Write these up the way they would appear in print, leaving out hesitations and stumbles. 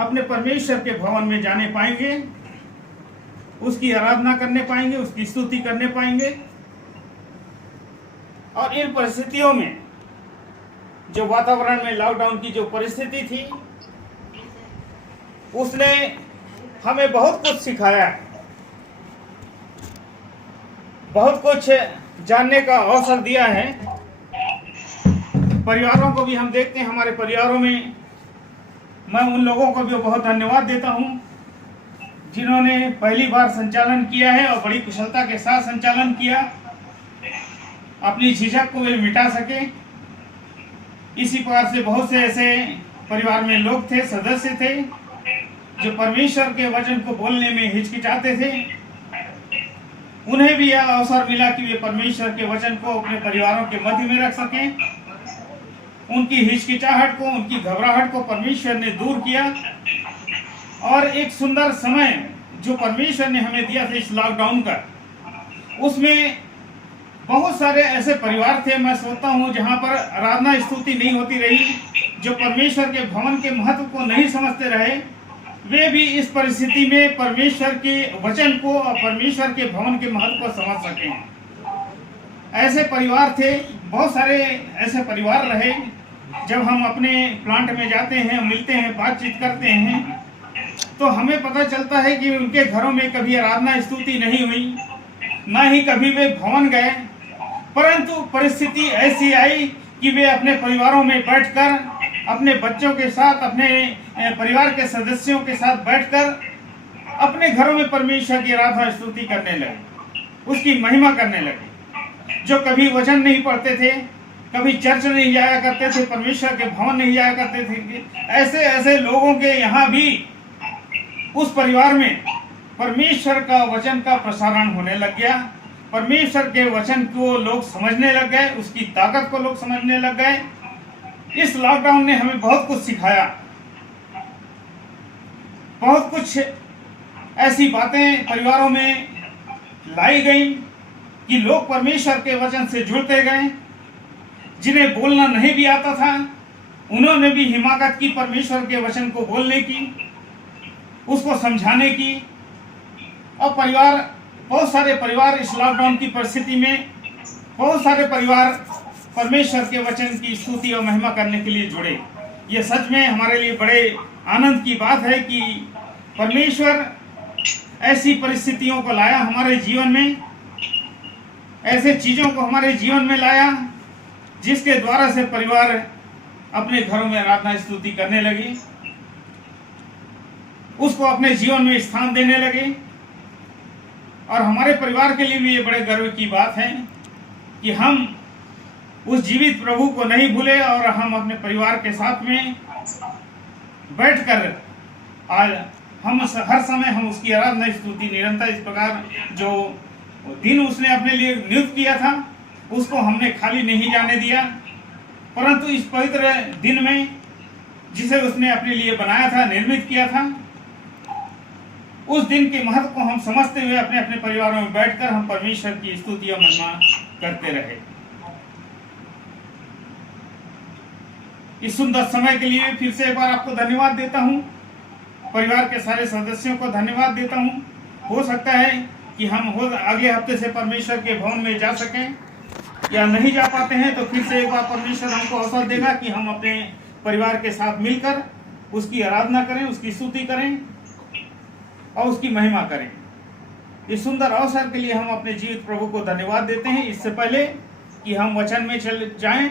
अपने परमेश्वर के भवन में जाने पाएंगे, उसकी आराधना करने पाएंगे, उसकी स्तुति करने पाएंगे। और इन परिस्थितियों में, जो वातावरण में लॉकडाउन की जो परिस्थिति थी, उसने हमें बहुत कुछ सिखाया, बहुत कुछ जानने का अवसर दिया है। परिवारों को भी हम देखते हैं, हमारे परिवारों में मैं उन लोगों को भी बहुत धन्यवाद देता हूं जिन्होंने पहली बार संचालन किया है और बड़ी कुशलता के साथ संचालन किया, अपनी झिझक को वे मिटा सके। इसी प्रकार से बहुत से ऐसे परिवार में लोग थे, सदस्य थे, जो परमेश्वर के वचन को बोलने में हिचकिचाते थे। उन्हें भी यह अवसर मिला कि वे परमेश्वर के वचन को अपने परिवारों के मध्य में रख सकें। उनकी हिचकिचाहट को, उनकी घबराहट को परमेश्वर ने दूर किया और एक सुंदर समय जो परमेश्वर ने हमें दिया था इस लॉकडाउन का, उसमें बहुत सारे ऐसे परिवार थे, मैं सोचता हूँ, जहाँ पर आराधना स्तुति नहीं होती रही, जो परमेश्वर के भवन के महत्व को नहीं समझते रहे, वे भी इस परिस्थिति में परमेश्वर के वचन को और परमेश्वर के भवन के महत्व को समझ सकें। ऐसे परिवार थे, बहुत सारे ऐसे परिवार रहे। जब हम अपने प्लांट में जाते हैं, मिलते हैं, बातचीत करते हैं, तो हमें पता चलता है कि उनके घरों में कभी आराधना स्तुति नहीं हुई, ना ही कभी वे भवन गए। परंतु परिस्थिति ऐसी आई कि वे अपने परिवारों में बैठकर, अपने बच्चों के साथ, अपने परिवार के सदस्यों के साथ बैठकर अपने घरों में परमेश्वर की आराधना स्तुति करने लगे, उसकी महिमा करने लगे। जो कभी वचन नहीं पढ़ते थे, कभी चर्च नहीं जाया करते थे, परमेश्वर के भवन नहीं जाया करते थे, ऐसे ऐसे लोगों के यहाँ भी उस परिवार में परमेश्वर का वचन का प्रसारण होने लग गया। परमेश्वर के वचन को लोग समझने लग गए, उसकी ताकत को लोग समझने लग गए। इस लॉकडाउन ने हमें बहुत कुछ सिखाया, बहुत कुछ ऐसी बातें परिवारों में लाई गई कि लोग परमेश्वर के वचन से जुड़ते गए। जिन्हें बोलना नहीं भी आता था, उन्होंने भी हिम्मत की परमेश्वर के वचन को बोलने की, उसको समझाने की। और परिवार, बहुत सारे परिवार इस लॉकडाउन की परिस्थिति में, बहुत सारे परिवार परमेश्वर के वचन की स्तुति और महिमा करने के लिए जुड़े। ये सच में हमारे लिए बड़े आनंद की बात है कि परमेश्वर ऐसी परिस्थितियों को लाया हमारे जीवन में, ऐसे चीजों को हमारे जीवन में लाया जिसके द्वारा से परिवार अपने घरों में आराधना स्तुति करने लगे, उसको अपने जीवन में स्थान देने लगे। और हमारे परिवार के लिए भी ये बड़े गर्व की बात है कि हम उस जीवित प्रभु को नहीं भूले और हम अपने परिवार के साथ में बैठकर आज हम हर समय हम उसकी आराधना स्तुति निरंतर, इस प्रकार जो दिन उसने अपने लिए नियुक्त किया था उसको हमने खाली नहीं जाने दिया, परंतु इस पवित्र दिन में जिसे उसने अपने लिए बनाया था, निर्मित किया था, उस दिन के महत्व को हम समझते हुए अपने अपने परिवारों में बैठकर हम परमेश्वर की स्तुति और महिमा करते रहे। इस सुंदर समय के लिए फिर से एक बार आपको धन्यवाद देता हूँ, परिवार के सारे सदस्यों को धन्यवाद देता हूँ। हो सकता है कि हम अगले हफ्ते से परमेश्वर के भवन में जा सकें, या नहीं जा पाते हैं तो फिर से एक बार परमेश्वर हमको अवसर देगा कि हम अपने परिवार के साथ मिलकर उसकी आराधना करें, उसकी स्तुति करें और उसकी महिमा करें। इस सुंदर अवसर के लिए हम अपने जीवित प्रभु को धन्यवाद देते हैं। इससे पहले कि हम वचन में चल जाएं,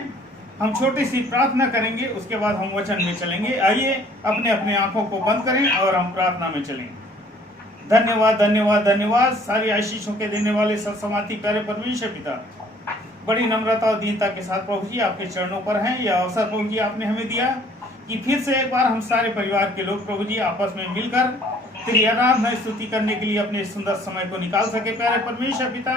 हम छोटी सी प्रार्थना करेंगे, उसके बाद हम वचन में चलेंगे। आइए अपने अपने आंखों को बंद करें और हम प्रार्थना में चलें। धन्यवाद धन्यवाद धन्यवाद सारी आशीषों के देने वाले सर्वसमाधि प्यारे परमेश्वर पिता, बड़ी नम्रता और दीनता के साथ प्रभु जी आपके चरणों पर हैं। यह अवसर प्रभु जी आपने हमें दिया कि फिर से एक बार हम सारे परिवार के लोग प्रभु जी आपस में मिलकर तेरी आराधना स्तुति करने के लिए अपने सुंदर समय को निकाल सके प्यारे परमेश्वर पिता।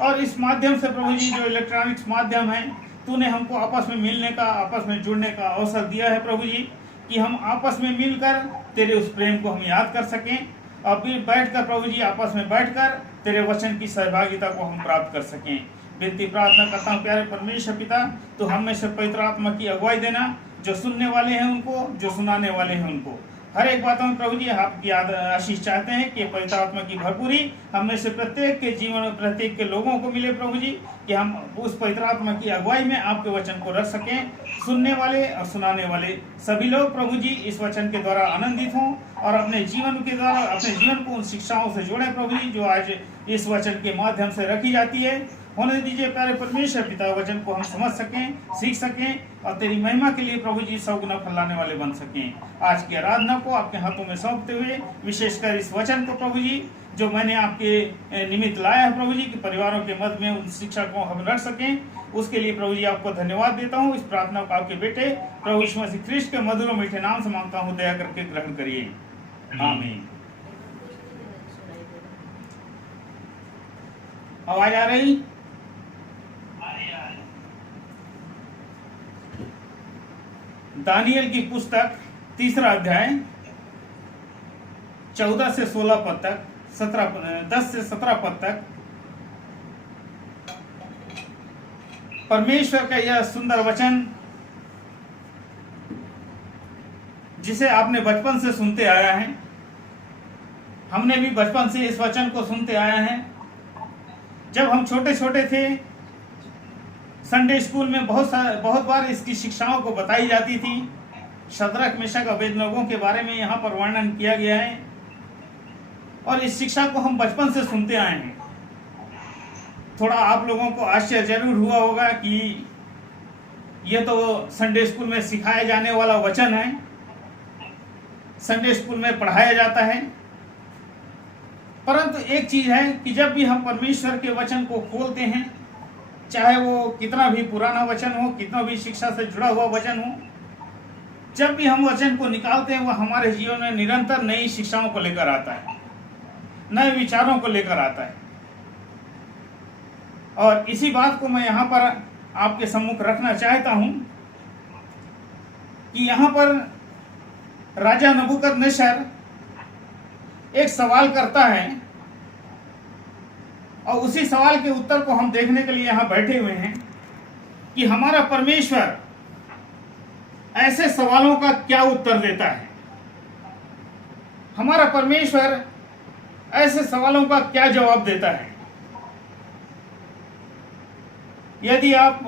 और इस माध्यम से प्रभु जी जो इलेक्ट्रॉनिक्स माध्यम है, तूने हमको आपस में मिलने का, आपस में जुड़ने का अवसर दिया है प्रभु जी, कि हम आपस में मिलकर तेरे उस प्रेम को हम याद कर सकें और फिर बैठकर प्रभु जी आपस में बैठकर तेरे वचन की सहभागिता को हम प्राप्त कर सकें। विनती प्रार्थना करता हूँ प्यारे परमेश्वर पिता, तो हम में से पवित्र आत्मा की अगुवाई देना, जो सुनने वाले हैं उनको, जो सुनाने वाले हैं उनको, हर एक बातों में प्रभु जी आपकी आशीष चाहते हैं कि पवित्र आत्मा की भरपूरी हम में से प्रत्येक के जीवन में, प्रत्येक के लोगों को मिले प्रभु जी, कि हम उस पवित्र आत्मा की अगुवाई में आपके वचन को रख सकें। सुनने वाले और सुनाने वाले सभी लोग प्रभु जी इस वचन के द्वारा आनंदित हों और अपने जीवन के द्वारा अपने जीवन को उन शिक्षाओं से जोड़ें प्रभु जी, जो आज इस वचन के माध्यम से रखी जाती है। होने दीजिए प्यारे परमेश्वर पिता, वचन को हम समझ सकें, सीख सकें और तेरी महिमा के लिए प्रभु जी 100 गुना फैलाने वाले बन सकें। आज की आराधना को आपके हाथों में सौंपते हुए, विशेषकर इस वचन को प्रभु जी जो मैंने आपके निमित्त लाया है प्रभु जी, कि परिवारों के मध्य में उन शिक्षा को हम रख सकें, उसके लिए प्रभु जी आपको धन्यवाद देता हूँ। इस प्रार्थना को आपके बेटे प्रभु यीशु मसीह ख्रिस्ट के मधुर और मीठे नाम से मांगता हूँ, दया करके ग्रहण करिए, आमीन। आवाज आ रही? दानियल की पुस्तक 3 अध्याय 14 से 16 पद तक, 10 से 17 पद तक परमेश्वर का यह सुंदर वचन, जिसे आपने बचपन से सुनते आया है, हमने भी बचपन से इस वचन को सुनते आया है। जब हम छोटे छोटे थे, संडे स्कूल में बहुत बार इसकी शिक्षाओं को बताई जाती थी। शद्रक मेशक अबेदनगो के बारे में यहाँ पर वर्णन किया गया है और इस शिक्षा को हम बचपन से सुनते आए हैं। थोड़ा आप लोगों को आश्चर्य जरूर हुआ होगा कि यह तो संडे स्कूल में सिखाया जाने वाला वचन है, संडे स्कूल में पढ़ाया जाता है। परंतु एक चीज है कि जब भी हम परमेश्वर के वचन को खोलते हैं, चाहे वो कितना भी पुराना वचन हो, कितना भी शिक्षा से जुड़ा हुआ वचन हो, जब भी हम वचन को निकालते हैं, वह हमारे जीवन में निरंतर नई शिक्षाओं को लेकर आता है, नए विचारों को लेकर आता है। और इसी बात को मैं यहाँ पर आपके सम्मुख रखना चाहता हूँ कि यहाँ पर राजा नबूकदनेस्सर एक सवाल करता है और उसी सवाल के उत्तर को हम देखने के लिए यहाँ बैठे हुए हैं कि हमारा परमेश्वर ऐसे सवालों का क्या उत्तर देता है। हमारा परमेश्वर ऐसे सवालों का क्या जवाब देता है। यदि आप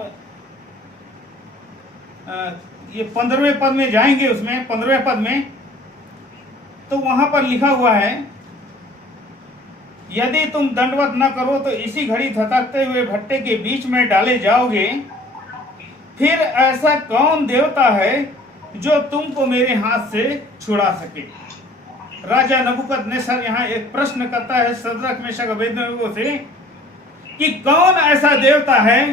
ये 15वें पद में जाएंगे, उसमें 15वें पद में, तो वहां पर लिखा हुआ है, यदि तुम दंडवत न करो तो इसी घड़ी धधकते हुए भट्टे के बीच में डाले जाओगे। फिर ऐसा कौन देवता है जो तुमको मेरे हाथ से छुड़ा सके। राजा नबूकदनेस्सर यहाँ एक प्रश्न करता है शद्रक मेशक अबेदनगो से कि कौन ऐसा देवता है,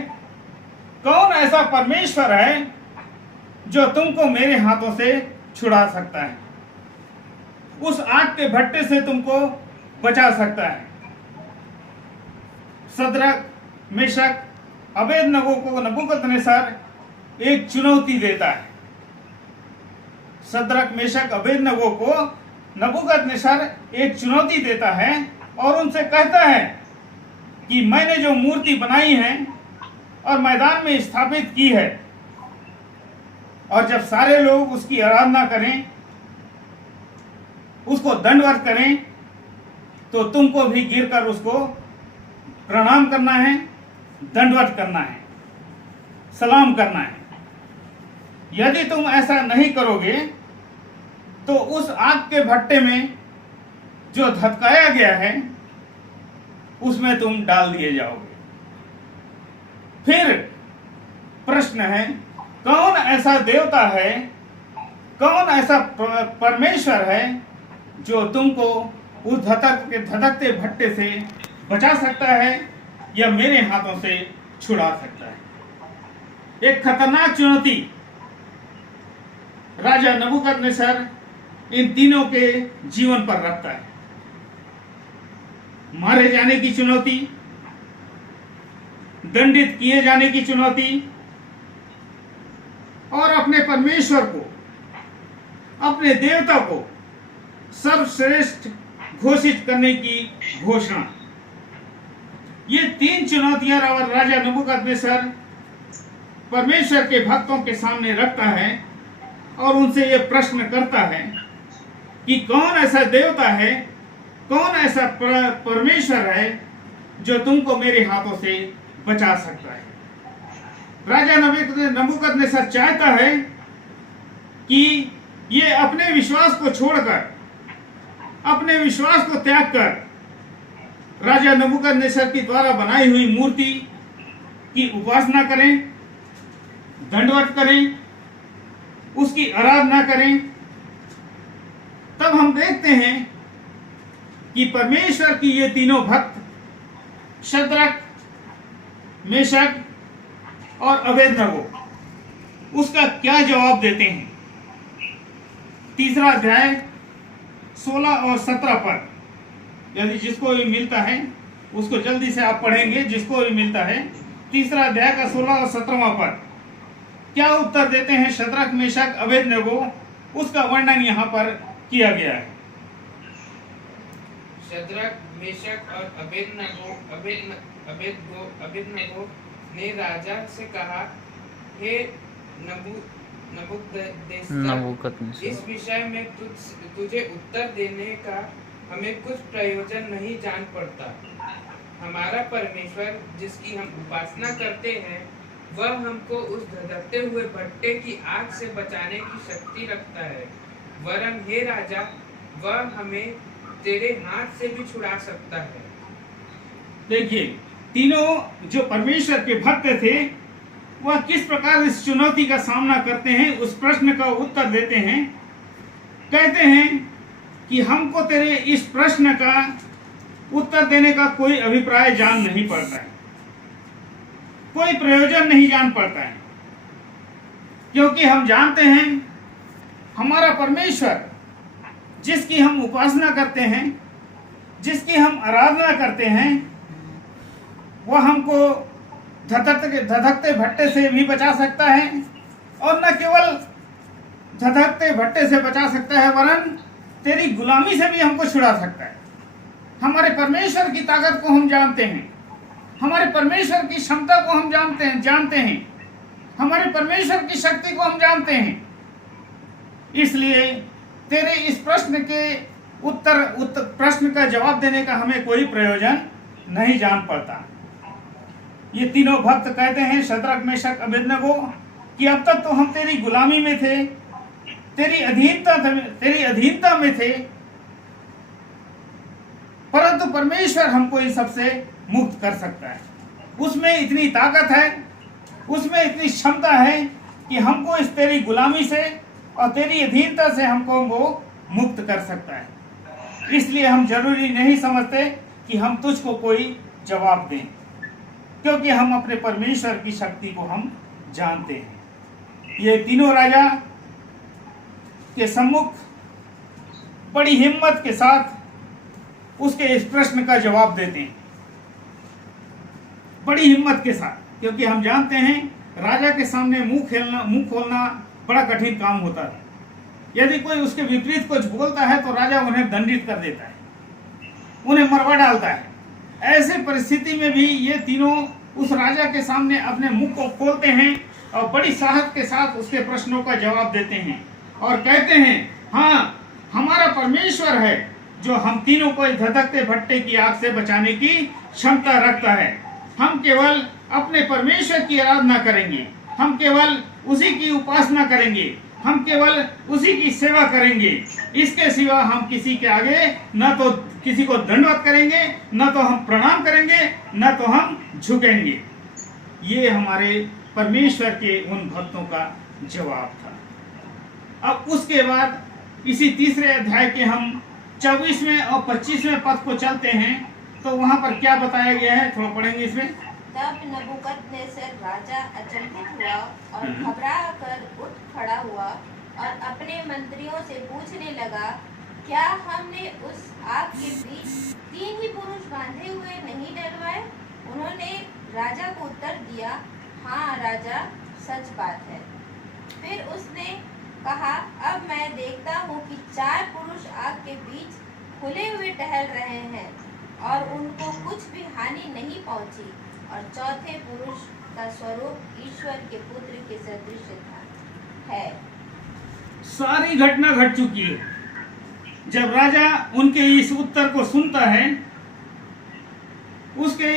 कौन ऐसा परमेश्वर है जो तुमको मेरे हाथों से छुड़ा सकता है, उस आग के भट्टे से तुमको बचा सकता है। शद्रक मेशक अबेदनगो को नबूकदनेस्सर एक चुनौती देता है। शद्रक मेशक अबेदनगो को नबूकदनेस्सर एक चुनौती देता है और उनसे कहता है कि मैंने जो मूर्ति बनाई है और मैदान में स्थापित की है, और जब सारे लोग उसकी आराधना करें, उसको दंडवत करें, तो तुमको भी गिरकर उसको प्रणाम करना है, दंडवत करना है, सलाम करना है। यदि तुम ऐसा नहीं करोगे तो उस आग के भट्टे में जो धधकाया गया है उसमें तुम डाल दिए जाओगे। फिर प्रश्न है, कौन ऐसा देवता है, कौन ऐसा परमेश्वर है जो तुमको उस धधकते भट्टे से बचा सकता है या मेरे हाथों से छुड़ा सकता है। एक खतरनाक चुनौती राजा नबूकदनेस्सर इन तीनों के जीवन पर रखता है। मारे जाने की चुनौती, दंडित किए जाने की चुनौती और अपने परमेश्वर को, अपने देवता को सर्वश्रेष्ठ घोषित करने की घोषणा। ये 3 चुनौतियां राजा नबूकदनेस्सर परमेश्वर के भक्तों के सामने रखता है और उनसे ये प्रश्न करता है कि कौन ऐसा देवता है, कौन ऐसा परमेश्वर है जो तुमको मेरे हाथों से बचा सकता है। राजा नबूकदनेस्सर चाहता है कि ये अपने विश्वास को छोड़कर, अपने विश्वास को त्याग कर राजा नबूकदनेस्सर की द्वारा बनाई हुई मूर्ति की उपासना करें, दंडवत करें, उसकी आराधना करें। तब हम देखते हैं कि परमेश्वर की ये तीनों भक्त शद्रक, मेशक और अबेदनगो उसका क्या जवाब देते हैं। तीसरा अध्याय 16 और 17 पर यदि जिसको भी मिलता है उसको जल्दी से आप पढ़ेंगे, जिसको भी मिलता है। तीसरा अध्याय का 16 और 17वां पर क्या उत्तर देते हैं शद्रक, मेशक, अबेदनगो, उसका वर्णन यहाँ पर किया गया है। शद्रक, मेशक और अबेदनगो ने राजा से कहा, हे नबूकदनेस्सर, इस विषय में तुझे उत्तर देने का हमें कुछ प्रयोजन नहीं जान पड़ता। हमारा परमेश्वर जिसकी हम उपासना करते हैं वह हमको उस धधकते हुए भट्टे की आग से बचाने की शक्ति रखता है, वरन हे राजा वह हमें तेरे हाथ से भी छुड़ा सकता है। देखिए, तीनों जो परमेश्वर के भक्त थे वह किस प्रकार इस चुनौती का सामना करते हैं, उस प्रश्न का उत्तर देते हैं। कहते हैं कि हमको तेरे इस प्रश्न का उत्तर देने का कोई अभिप्राय जान नहीं पड़ता है, कोई प्रयोजन नहीं जान पड़ता है, क्योंकि हम जानते हैं हमारा परमेश्वर जिसकी हम उपासना करते हैं, जिसकी हम आराधना करते हैं, वह हमको धधकते भट्टे से भी बचा सकता है, और न केवल धधकते भट्टे से बचा सकता है वरन तेरी गुलामी से भी हमको छुड़ा सकता है। हमारे परमेश्वर की ताकत को हम जानते हैं, हमारे परमेश्वर की क्षमता को हम जानते हैं, हमारे परमेश्वर की शक्ति को हम जानते हैं। इसलिए तेरे इस प्रश्न के प्रश्न का जवाब देने का हमें कोई प्रयोजन नहीं जान पड़ता। ये तीनों भक्त कहते हैं, शद्रक, मेशक, अबेदनगो, कि अब तक तो हम तेरी गुलामी में थे, तेरी अधीनता में थे, परंतु परमेश्वर हमको इन सबसे मुक्त कर सकता है। उसमें इतनी ताकत है, उसमें इतनी क्षमता है कि हमको इस तेरी गुलामी से और तेरी अधीनता से हमको वो मुक्त कर सकता है। इसलिए हम जरूरी नहीं समझते कि हम तुझको कोई जवाब दें, क्योंकि हम अपने परमेश्वर की शक्ति को हम जानते हैं। ये तीनों राजा के सम्मुख बड़ी हिम्मत के साथ उसके इस प्रश्न का जवाब देते हैं, बड़ी हिम्मत के साथ, क्योंकि हम जानते हैं राजा के सामने मुंह खोलना बड़ा कठिन काम होता है। यदि कोई उसके विपरीत कुछ बोलता है तो राजा उन्हें दंडित कर देता है, उन्हें मरवा डालता है। ऐसे परिस्थिति में भी ये तीनों उस राजा के सामने अपने मुंह को खोलते हैं और बड़ी साहस के साथ उसके प्रश्नों का जवाब देते हैं और कहते हैं, हाँ, हमारा परमेश्वर है जो हम तीनों को इस धधकते भट्टे की आग से बचाने की क्षमता रखता है। हम केवल अपने परमेश्वर की आराधना करेंगे, हम केवल उसी की उपासना करेंगे, हम केवल उसी की सेवा करेंगे। इसके सिवा हम किसी के आगे न तो किसी को दंडवत करेंगे, न तो हम प्रणाम करेंगे, न तो हम झुकेंगे। ये हमारे परमेश्वर के उन भक्तों का जवाब था। अब उसके बाद इसी तीसरे अध्याय के हम 24वें और 25वें पद को चलते हैं, तो वहां पर क्या बताया गया है, थोड़ा पढ़ेंगे इसमें। तब नबूकदनेस्सर राजा अचंभित हुआ और घबरा कर उठ खड़ा हुआ और अपने मंत्रियों से पूछने लगा, क्या हमने उस आग के बीच 3 ही पुरुष बांधे हुए नहीं डलवाए? उन्होंने राजा को उत्तर दिया, हाँ राजा, सच बात है। फिर उसने कहा, अब मैं देखता हूँ कि 4 पुरुष आग के बीच खुले हुए टहल रहे हैं और उनको कुछ भी हानि नहीं पहुंची, और चौथे पुरुष का स्वरूप ईश्वर के पुत्र के सदृश है। सारी घटना घट चुकी है, जब राजा उनके इस उत्तर को सुनता है, उसके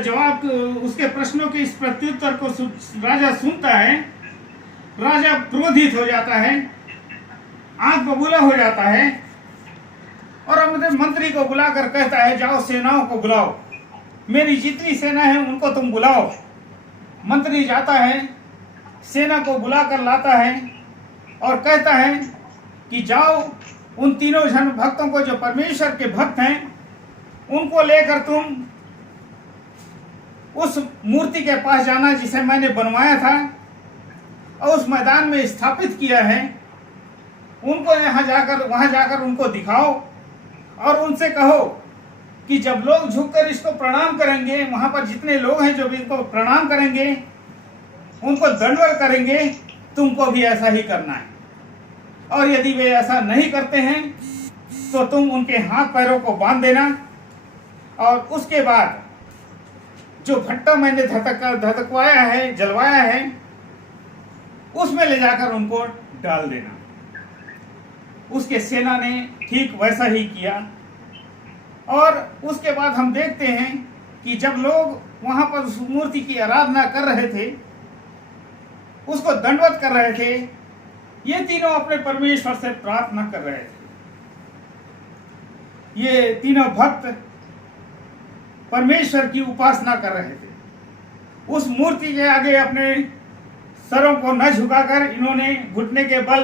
जवाब, उसके प्रश्नों के इस प्रत्युत्तर को राजा सुनता है, राजा क्रोधित हो जाता है, आंख बबूला हो जाता है और अपने मंत्री को बुलाकर कहता है, जाओ सेनाओं को बुलाओ, मेरी जितनी सेना है उनको तुम बुलाओ। मंत्री जाता है, सेना को बुलाकर लाता है और कहता है कि जाओ उन तीनों जन भक्तों को, जो परमेश्वर के भक्त हैं, उनको लेकर तुम उस मूर्ति के पास जाना जिसे मैंने बनवाया था और उस मैदान में स्थापित किया है। उनको वहां जाकर उनको दिखाओ और उनसे कहो कि जब लोग झुककर इसको प्रणाम करेंगे, वहां पर जितने लोग हैं जो भी इनको प्रणाम करेंगे, उनको दंडवत करेंगे, तुमको भी ऐसा ही करना है। और यदि वे ऐसा नहीं करते हैं तो तुम उनके हाथ पैरों को बांध देना और उसके बाद जो भट्टा मैंने धधकवाया है, जलवाया है, उसमें ले जाकर उनको डाल देना। उसके सेना ने ठीक वैसा ही किया और उसके बाद हम देखते हैं कि जब लोग वहां पर उस मूर्ति की आराधना कर रहे थे, उसको दंडवत कर रहे थे, ये तीनों अपने परमेश्वर से प्रार्थना कर रहे थे। ये तीनों भक्त परमेश्वर की उपासना कर रहे थे। उस मूर्ति के आगे अपने सरों को न झुकाकर इन्होंने घुटने के बल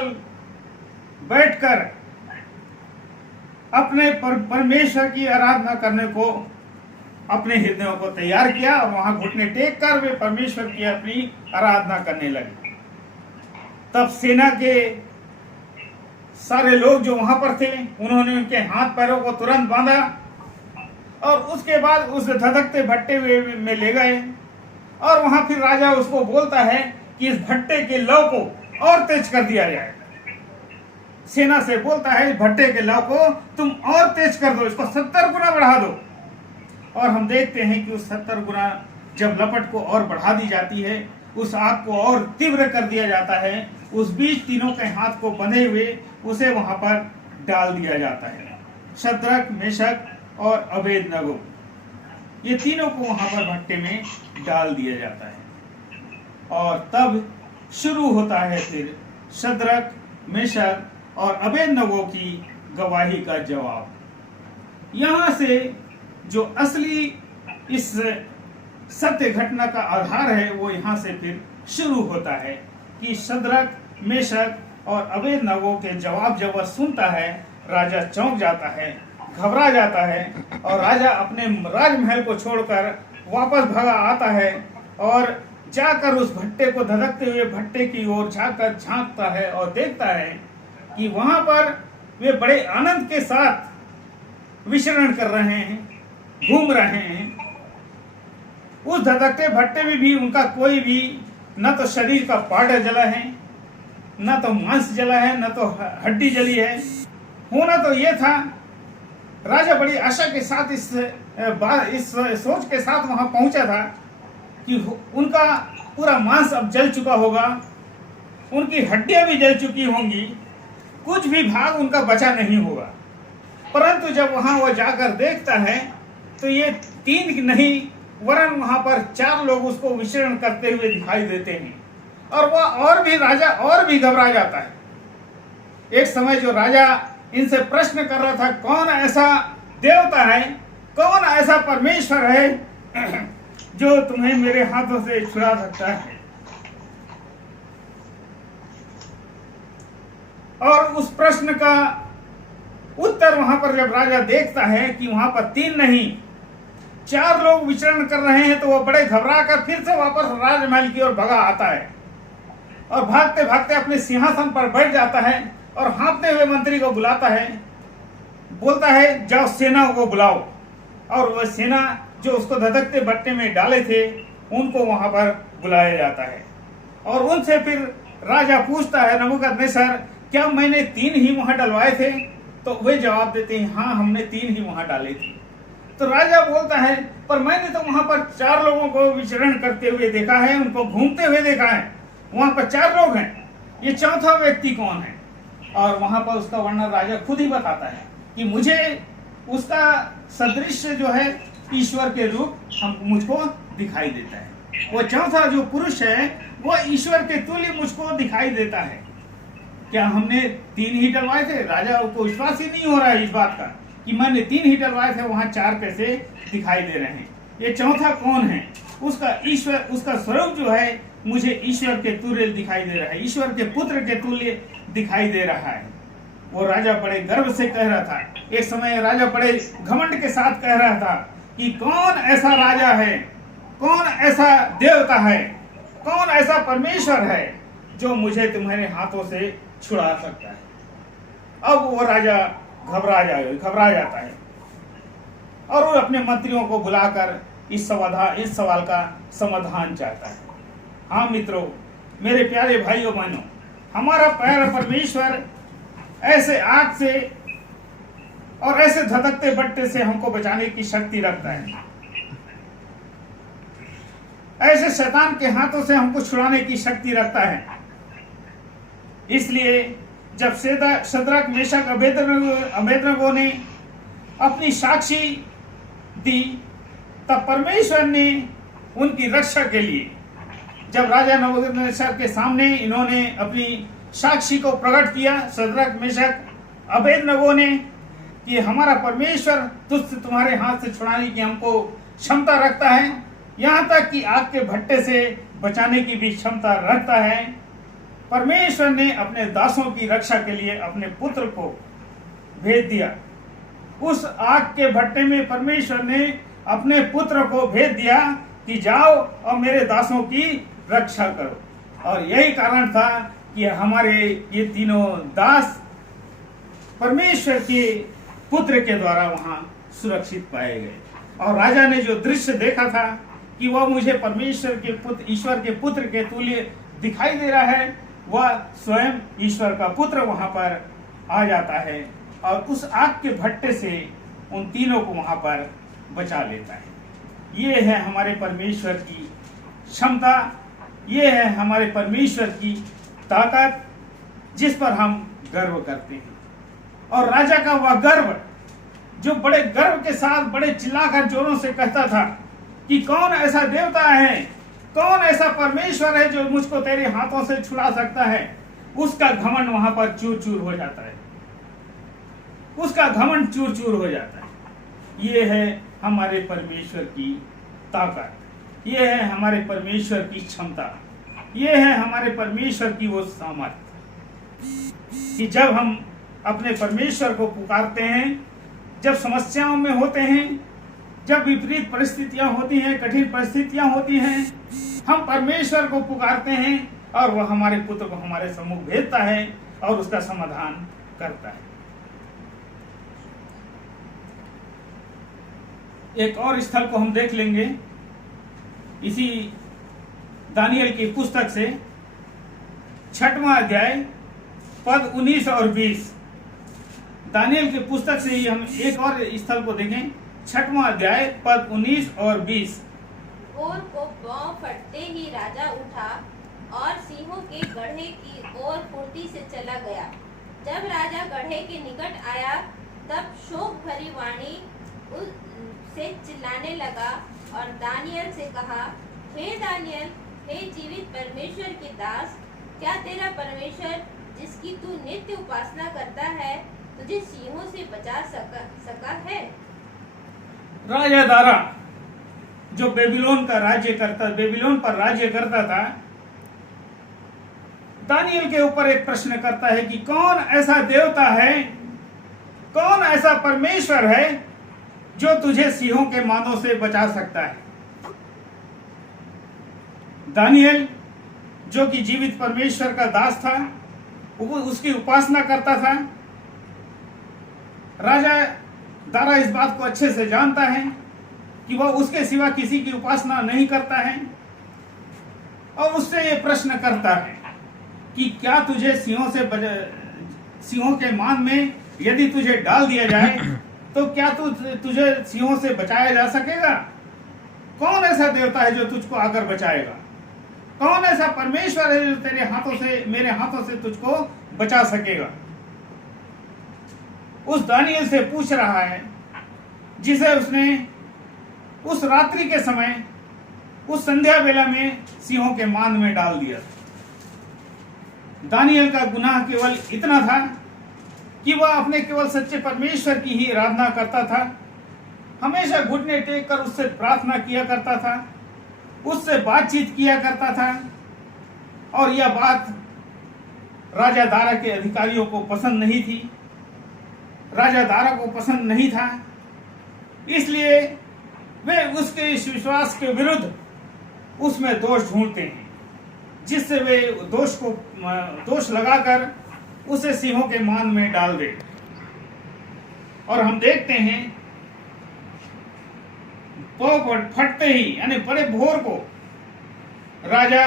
बैठकर अपने परमेश्वर की आराधना करने को अपने हृदयों को तैयार किया और वहां घुटने टेक कर वे परमेश्वर की अपनी आराधना करने लगे। तब सेना के सारे लोग जो वहां पर थे, उन्होंने उनके हाथ पैरों को तुरंत बांधा और उसके बाद उस धधकते भट्टे में ले गए और वहां फिर राजा उसको बोलता है कि इस भट्टे के लौ को और तेज कर दिया जाए। सेना से बोलता है, इस भट्टे के लौ को तुम और तेज कर दो, इसको 70 गुना बढ़ा दो। और हम देखते हैं कि उस 70 गुना जब लपट को और बढ़ा दी जाती है, उस आग को और तीव्र कर दिया जाता है, उस बीच तीनों के हाथ को बंधे हुए उसे वहां पर डाल दिया जाता है। शद्रक, मेशक और अबेदनगो, ये तीनों को वहां पर भट्टे में डाल दिया जाता है। और तब शुरू होता है फिर शद्रक, मेशक और अबेदनगो की गवाही का जवाब। यहां से जो असली इस सत्य घटना का आधार है वो यहां से फिर शुरू होता है कि शद्रक, मेशक और अबेदनगो के जवाब जब वह सुनता है, राजा चौंक जाता है, घबरा जाता है और राजा अपने राजमहल को छोड़कर वापस भगा आता है और जाकर उस भट्टे को, धधकते हुए भट्टे की ओर जाकर झांकता है और देखता है कि वहां पर वे बड़े आनंद के साथ विचरण कर रहे हैं, घूम रहे हैं। उस धधकते भट्टे में भी उनका कोई भी न तो शरीर का पार्ट जला है, न तो मांस जला है, न तो हड्डी जली है। होना तो ये था, राजा बड़ी आशा के साथ इस सोच के साथ वहां पहुंचा था कि उनका पूरा मांस अब जल चुका होगा, उनकी हड्डियां भी जल चुकी होंगी, कुछ भी भाग उनका बचा नहीं होगा। परंतु जब वहां वह जाकर देखता है तो ये 3 नहीं वरन वहां पर 4 लोग उसको विचरण करते हुए दिखाई देते हैं और वह राजा और भी घबरा जाता है। एक समय जो राजा इनसे प्रश्न कर रहा था, कौन ऐसा देवता है, कौन ऐसा परमेश्वर है जो तुम्हें मेरे हाथों से छुड़ा सकता है, और उस प्रश्न का उत्तर वहां पर जब राजा देखता है कि वहां पर 3 नहीं 4 लोग विचरण कर रहे हैं, तो वह बड़े घबरा कर फिर से वापस राजमहल की ओर भगा आता है और भागते भागते अपने सिंहासन पर बैठ जाता है और हाँफते हुए मंत्री को बुलाता है, बोलता है, जाओ सेना को बुलाओ। और वह सेना जो उसको धधकते भट्टे में डाले थे, उनको वहां पर बुलाया जाता है और उनसे फिर राजा पूछता है, नबूकदनेस्सर, क्या मैंने 3 ही वहां डलवाए थे? तो वे जवाब देते हैं, हाँ, हमने 3 ही वहां डाले थे। तो राजा बोलता है, पर मैंने तो वहां पर 4 लोगों को विचरण करते हुए देखा है, उनको घूमते हुए देखा है, वहां पर 4 लोग हैं, ये चौथा व्यक्ति कौन है? और वहां पर उसका वर्णन राजा खुद ही बताता है कि मुझे उसका सदृश्य जो है ईश्वर के रूप मुझको दिखाई देता है। वो चौथा जो पुरुष है वो ईश्वर के तुल्य मुझको दिखाई देता है। क्या हमने 3 ही डलवाए थे? राजा को विश्वास ही नहीं हो रहा है इस बात का कि मैंने 3 ही डलवाए थे, वहां 4 कैसे दिखाई दे रहे हैं। ये चौथा कौन है? उसका ईश्वर, उसका स्वरूप जो है मुझे ईश्वर के तुल्य दिखाई दे रहा है, ईश्वर के पुत्र के तुल्य दिखाई दे रहा है। वो राजा बड़े गर्व से कह रहा था। एक समय राजा बड़े घमंड के साथ कह रहा था कि कौन ऐसा राजा है, कौन ऐसा देवता है, कौन ऐसा परमेश्वर है जो मुझे तुम्हारे हाथों से छुड़ा सकता है। अब वो राजा घबरा जाता है और वो अपने मंत्रियों को बुलाकर इस सवाल का समाधान चाहता है। हाँ मित्रों, मेरे प्यारे भाइयों बहनों, हमारा प्यारा परमेश्वर ऐसे आग से और ऐसे धधकते बट्टे से हमको बचाने की शक्ति रखता है, ऐसे शैतान के हाथों से हमको छुड़ाने की शक्ति रखता है। इसलिए जब शद्रक, मेशक, अबेदनगो ने अपनी साक्षी दी, तब परमेश्वर ने उनकी रक्षा के लिए, जब राजा नबूकदनेस्सर के सामने इन्होंने अपनी साक्षी को प्रकट किया, शद्रक, मेशक, अबेदनगो ने, कि हमारा परमेश्वर तुझसे तुम्हारे हाथ से छुड़ाने की हमको क्षमता रखता है, यहाँ तक कि आग के भट्टे से बचाने की भी क्षमता रखता है। परमेश्वर ने अपने दासों की रक्षा के लिए अपने पुत्र को भेज दिया। उस आग के भट्टे में परमेश्वर ने अपने पुत्र को भेज दिया कि जाओ और मेरे दासों की रक्षा करो। और यही कारण था कि हमारे ये तीनों दास परमेश्वर के पुत्र के द्वारा वहां सुरक्षित पाए गए। और राजा ने जो दृश्य देखा था कि वह मुझे परमेश्वर के पुत्र, ईश्वर के पुत्र के तुल्य दिखाई दे रहा है, वह स्वयं ईश्वर का पुत्र वहां पर आ जाता है और उस आग के भट्टे से उन तीनों को वहां पर बचा लेता है। ये है हमारे परमेश्वर की क्षमता, ये है हमारे परमेश्वर की ताकत, जिस पर हम गर्व करते हैं। और राजा का वह गर्व, जो बड़े गर्व के साथ बड़े चिल्लाकर जोरों से कहता था कि कौन ऐसा देवता है, कौन ऐसा परमेश्वर है जो मुझको तेरे हाथों से छुड़ा सकता है, उसका घमंड वहां पर चूर चूर हो जाता है, उसका घमंड चूर चूर हो जाता है। ये है हमारे परमेश्वर की ताकत, ये है हमारे परमेश्वर की क्षमता, ये है हमारे परमेश्वर की वो सामर्थ्य कि जब हम अपने परमेश्वर को पुकारते हैं, जब समस्याओं में होते हैं, जब विपरीत परिस्थितियां होती हैं, कठिन परिस्थितियां होती हैं, हम परमेश्वर को पुकारते हैं और वह हमारे पुत्र को हमारे सम्मुख भेजता है और उसका समाधान करता है। एक और स्थल को हम देख लेंगे इसी दानियल की पुस्तक से, 6वां अध्याय पद 19 और 20। दानियल की पुस्तक से ही हम एक और स्थल को देखें, 6वां अध्याय पद 19 और 20। और को पांव फटते ही राजा उठा और सिंहों के गड्ढे की ओर फुर्ती से चला गया। जब राजा गड्ढे के निकट आया, तब शोक भरी वाणी से चिल्लाने लगा और दानियल से कहा, हे दानियल, हे जीवित परमेश्वर के दास, क्या तेरा परमेश्वर जिसकी तू नित्य उपासना करता है तुझे सिंहों से बचा सका है? राजा दारा जो बेबीलोन पर राज्य करता था, दानियल के ऊपर एक प्रश्न करता है कि कौन ऐसा देवता है, कौन ऐसा परमेश्वर है जो तुझे सिंहों के मांदों से बचा सकता है। दानियल जो कि जीवित परमेश्वर का दास था, वो उसकी उपासना करता था। राजा दारा इस बात को अच्छे से जानता है कि वह उसके सिवा किसी की उपासना नहीं करता है और उससे ये प्रश्न करता है कि क्या तुझे सिंहों के मान में यदि तुझे डाल दिया जाए तो क्या तुझे सिंहों से बचाया जा सकेगा? कौन ऐसा देवता है जो तुझको आकर बचाएगा? कौन ऐसा परमेश्वर है जो तेरे हाथों से, मेरे हाथों से तुझको बचा सकेगा? उस दानियल से पूछ रहा है जिसे उसने उस रात्रि के समय, उस संध्या बेला में सिंहों के मांद में डाल दिया। दानियल का गुनाह केवल इतना था कि वह अपने केवल सच्चे परमेश्वर की ही आराधना करता था, हमेशा घुटने टेक कर उससे प्रार्थना किया करता था, उससे बातचीत किया करता था। और यह बात राजा दारा के अधिकारियों को पसंद नहीं थी, राजा दारा को पसंद नहीं था। इसलिए वे उसके इस विश्वास के विरुद्ध उसमें दोष ढूंढते हैं, जिससे वे दोष लगाकर उसे सिंहों के मांद में डाल दे। और हम देखते हैं पौ फटते ही यानी बड़े भोर को राजा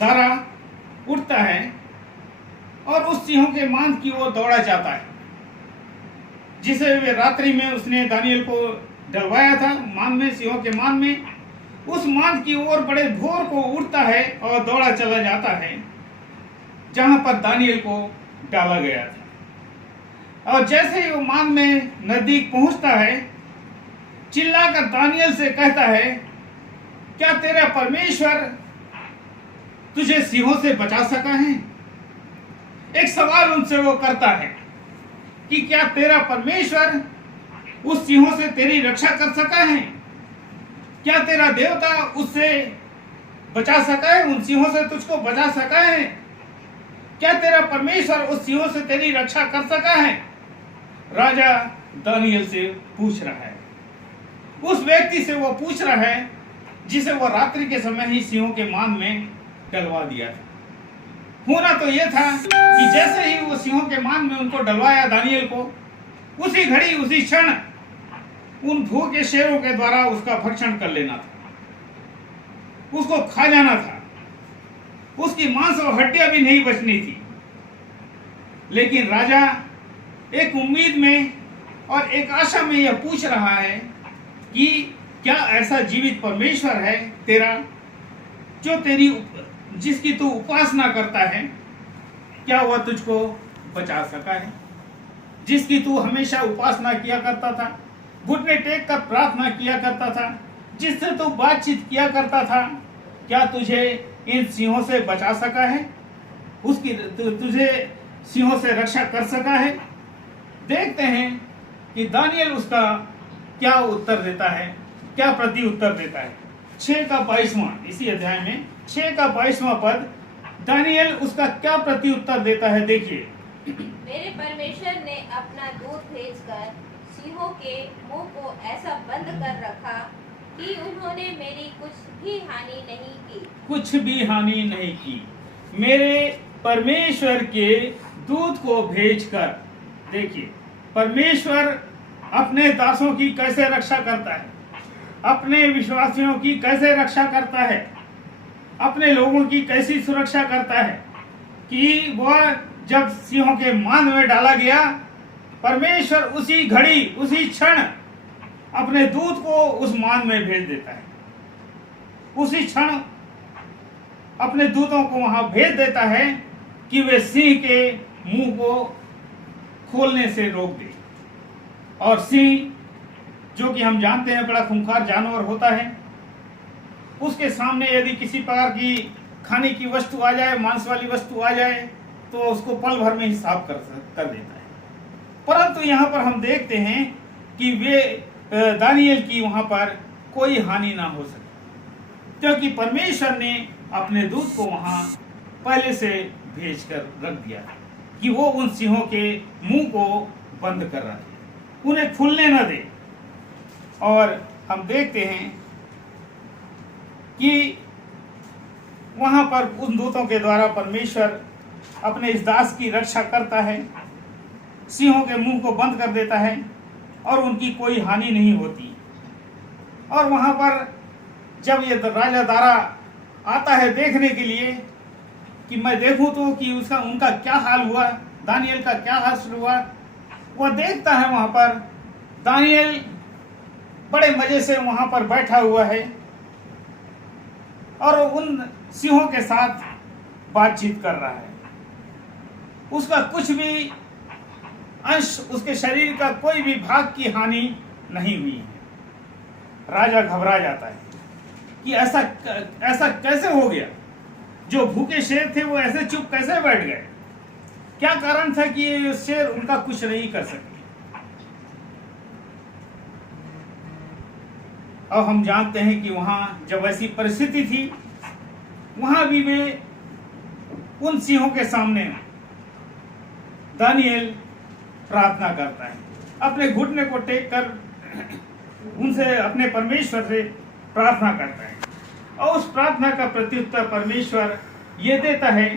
दारा उठता है और उस सिंहों के मांद की ओर दौड़ा जाता है, जिसे वे रात्रि में उसने दानियल को डलवाया था मांद में, सिंहों के मांद में। उस मांद की ओर बड़े भोर को उठता है और दौड़ा चला जाता है जहां पर दानियल को डाला गया था। और जैसे ही वो मांद में नजदीक पहुंचता है, चिल्लाकर दानियल से कहता है, क्या तेरा परमेश्वर तुझे सिंहों से बचा सका है? एक सवाल उनसे वो करता है कि क्या तेरा परमेश्वर उस सिंहों से तेरी रक्षा कर सका है? क्या तेरा देवता उससे बचा सका है, उन सिंहों से तुझको बचा सका है? क्या तेरा परमेश्वर उस सिंहों से तेरी रक्षा कर सका है? राजा दानियल से पूछ रहा है, उस व्यक्ति से वो पूछ रहा है जिसे वो रात्रि के समय ही सिंहों के मांद में डलवा दिया था। होना तो यह था कि जैसे ही वो सिंहों के मांद में उनको डलवाया दानियल को, उसी घड़ी उसी क्षण उन भूखे शेरों के द्वारा उसका भक्षण कर लेना था, उसको खा जाना था, उसकी मांस और हड्डियां भी नहीं बचनी थी। लेकिन राजा एक उम्मीद में और एक आशा में यह पूछ रहा है कि क्या ऐसा जीवित परमेश्वर है तेरा, जो जिसकी तू उपासना करता है, क्या वह तुझको बचा सका है? जिसकी तू हमेशा उपासना किया करता था, घुटने टेक कर प्रार्थना किया करता था, जिससे तू बातचीत किया करता था, क्या तुझे इन सिंहों से बचा सका है? तुझे सिंहों से रक्षा कर सका है? देखते हैं कि दानियल उसका क्या उत्तर देता है, क्या प्रति उत्तर देता है। 6 का 22वां, इसी अध्याय में 6 का 22वां पद, दानियल उसका क्या प्रति उत्तर देता है, देखिए। मेरे परमेश्वर ने अपना दूत भेजकर सिंहों के मुंह को ऐसा बंद कर रखा कि उन्होंने मेरी कुछ भी हानि नहीं की। कुछ भी हानि नहीं की। मेरे परमेश्वर के दूत को भेजकर, देखिए परमेश्वर अपने दासों की कैसे रक्षा करता है, अपने विश्वासियों की कैसे रक्षा करता है, अपने लोगों की कैसी सुरक्षा करता है कि वह जब सिंहों के मांद में डाला गया, परमेश्वर उसी घड़ी उसी क्षण अपने दूत को उस मांद में भेज देता है, उसी क्षण अपने दूतों को वहां भेज देता है कि वे सिंह के मुंह को खोलने से रोक दे। और सिंह, जो कि हम जानते हैं बड़ा खूंखार जानवर होता है, उसके सामने यदि किसी प्रकार की खाने की वस्तु आ जाए, मांस वाली वस्तु आ जाए, तो उसको पल भर में ही साफ कर देता है। परंतु यहाँ पर हम देखते हैं कि वे दानियल की वहां पर कोई हानि ना हो सके, क्योंकि परमेश्वर ने अपने दूत को वहां पहले से भेजकर रख दिया कि वो उन सिंहों के मुंह को बंद कर रखे, उन्हें खुलने न दे। और हम देखते हैं कि वहां पर उन दूतों के द्वारा परमेश्वर अपने इस दास की रक्षा करता है, सिंहों के मुंह को बंद कर देता है और उनकी कोई हानि नहीं होती। और वहां पर जब ये राजा दारा आता है देखने के लिए कि मैं देखूं तो कि उनका क्या हाल हुआ, दानियल का क्या हाल हुआ, वह देखता है वहां पर दानियल बड़े मजे से वहां पर बैठा हुआ है और उन सिंहों के साथ बातचीत कर रहा है। उसका कुछ भी अंश, उसके शरीर का कोई भी भाग की हानि नहीं हुई है। राजा घबरा जाता है कि ऐसा कैसे हो गया, जो भूखे शेर थे वो ऐसे चुप कैसे बैठ गए, क्या कारण था कि ये शेर उनका कुछ नहीं कर सके। अब हम जानते हैं कि वहां जब ऐसी परिस्थिति थी, वहां भी वे उन सिंहों के सामने दानियेल प्रार्थना करता है, अपने घुटने को टेक कर उनसे, अपने परमेश्वर से प्रार्थना करता है। और उस प्रार्थना का प्रत्युत्तर परमेश्वर ये देता है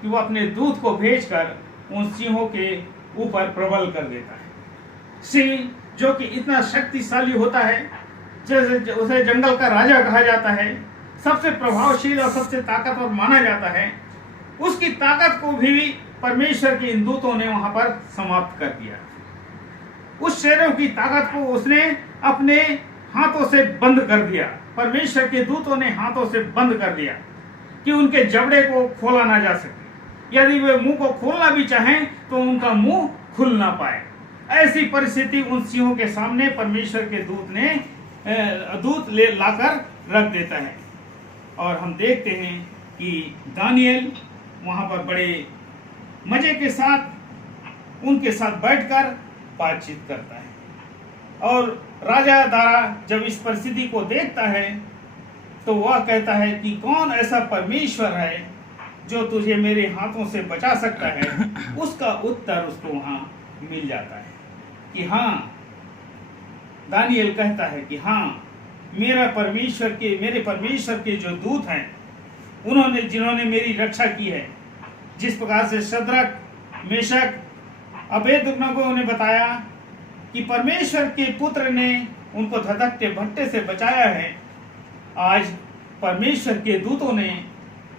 कि वो अपने दूत को भेजकर उन सिंहों के ऊपर प्रबल कर देता है। सिंह जो कि इतना शक्तिशाली होता है, जैसे उसे जंगल का राजा कहा जाता है, सबसे प्रभावशील और सबसे ताकतवर माना जाता है, उसकी ताकत को भी परमेश्वर के इन दूतों ने वहां पर समाप्त कर दिया। उस शेरों की ताकत को उसने अपने हाथों से बंद कर दिया। परमेश्वर के दूतों ने हाथों से बंद कर दिया कि उनके जबड़े को खोला ना जा सके। यदि वे मुंह को खोलना भी चाहें तो उनका मुंह खुल ना पाए। ऐसी परिस्थिति उन सिंहों के सामने परमेश्वर के दूत ले लाकर रख देता है। और हम देखते हैं कि दानियेल वहां पर बड़े मजे के साथ उनके साथ बैठकर बातचीत करता है। और राजा दारा जब इस परिस्थिति को देखता है तो वह कहता है कि कौन ऐसा परमेश्वर है जो तुझे मेरे हाथों से बचा सकता है। उसका उत्तर उसको वहां मिल जाता है कि हाँ, दानियेल कहता है कि हाँ, मेरे परमेश्वर के जो दूत हैं, जिन्होंने मेरी रक्षा की है, जिस प्रकार से शद्रक, मेशक, अबेदनगो ने बताया कि परमेश्वर के पुत्र ने उनको धधकते भट्टे से बचाया है, आज परमेश्वर के दूतों ने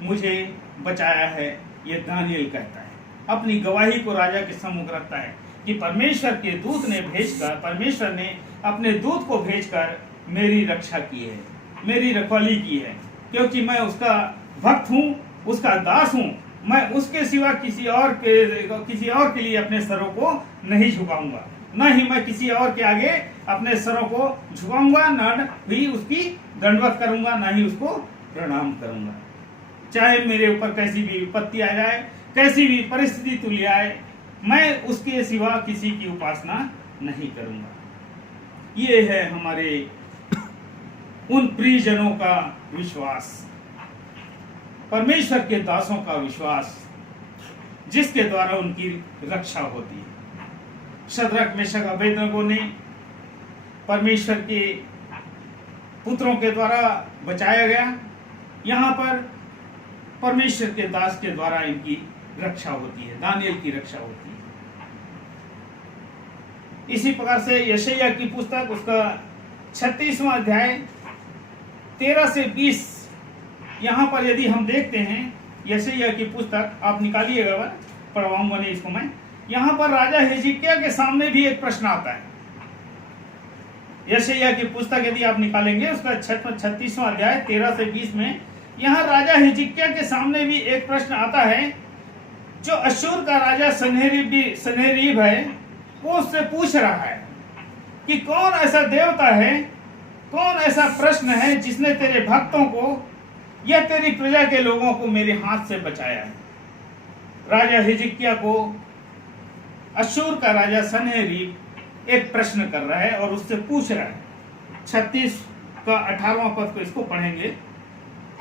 मुझे बचाया है। ये दानियेल कहता है, अपनी गवाही को राजा के सम्मुख रखता है कि परमेश्वर के दूत ने परमेश्वर ने अपने दूत को भेजकर मेरी रक्षा की है, मेरी रखवाली की है, क्योंकि मैं उसका भक्त हूँ, उसका दास हूँ। मैं उसके सिवा किसी और के लिए अपने सरों को नहीं झुकाऊंगा, न ही मैं किसी और के आगे अपने सरों को झुकाऊंगा, न ही उसकी दंडवत करूंगा, न ही उसको प्रणाम करूंगा। चाहे मेरे ऊपर कैसी भी विपत्ति आ जाए, कैसी भी परिस्थिति तुली आए, मैं उसके सिवा किसी की उपासना नहीं करूंगा। ये है हमारे उन प्रियजनों का विश्वास, परमेश्वर के दासों का विश्वास, जिसके द्वारा उनकी रक्षा होती है। शद्रक, मेशक, अबेदनगो ने परमेश्वर के पुत्रों के द्वारा बचाया गया। यहाँ पर परमेश्वर के दास के द्वारा इनकी रक्षा होती है, दानियेल की रक्षा होती है। इसी प्रकार से यशायाह की पुस्तक, उसका 36वां अध्याय 13 से 20, यहाँ पर यदि हम देखते हैं यशायाह की पुस्तक, आप निकालिएगा, पढ़वाऊंगा नहीं इसको मैं। यहाँ पर राजा हिजकिय्याह के सामने भी एक प्रश्न आता है। यशायाह की पुस्तक यदि आप निकालेंगे, उसका 36वां अध्याय 13 से 20 में, यहाँ राजा हिजकिय्याह के सामने भी एक प्रश्न आता है, जो अश्शूर का राजा सन्हेरीब है, वो उससे पूछ रहा है कि कौन ऐसा देवता है, कौन ऐसा प्रश्न है जिसने तेरे भक्तों को या तेरी प्रजा के लोगों को मेरे हाथ से बचाया है। राजा हिजकिय्याह को अश्शूर का राजा सन्हेरीब एक प्रश्न कर रहा है और उससे पूछ रहा है। 36 का 18वां पद को इसको पढ़ेंगे।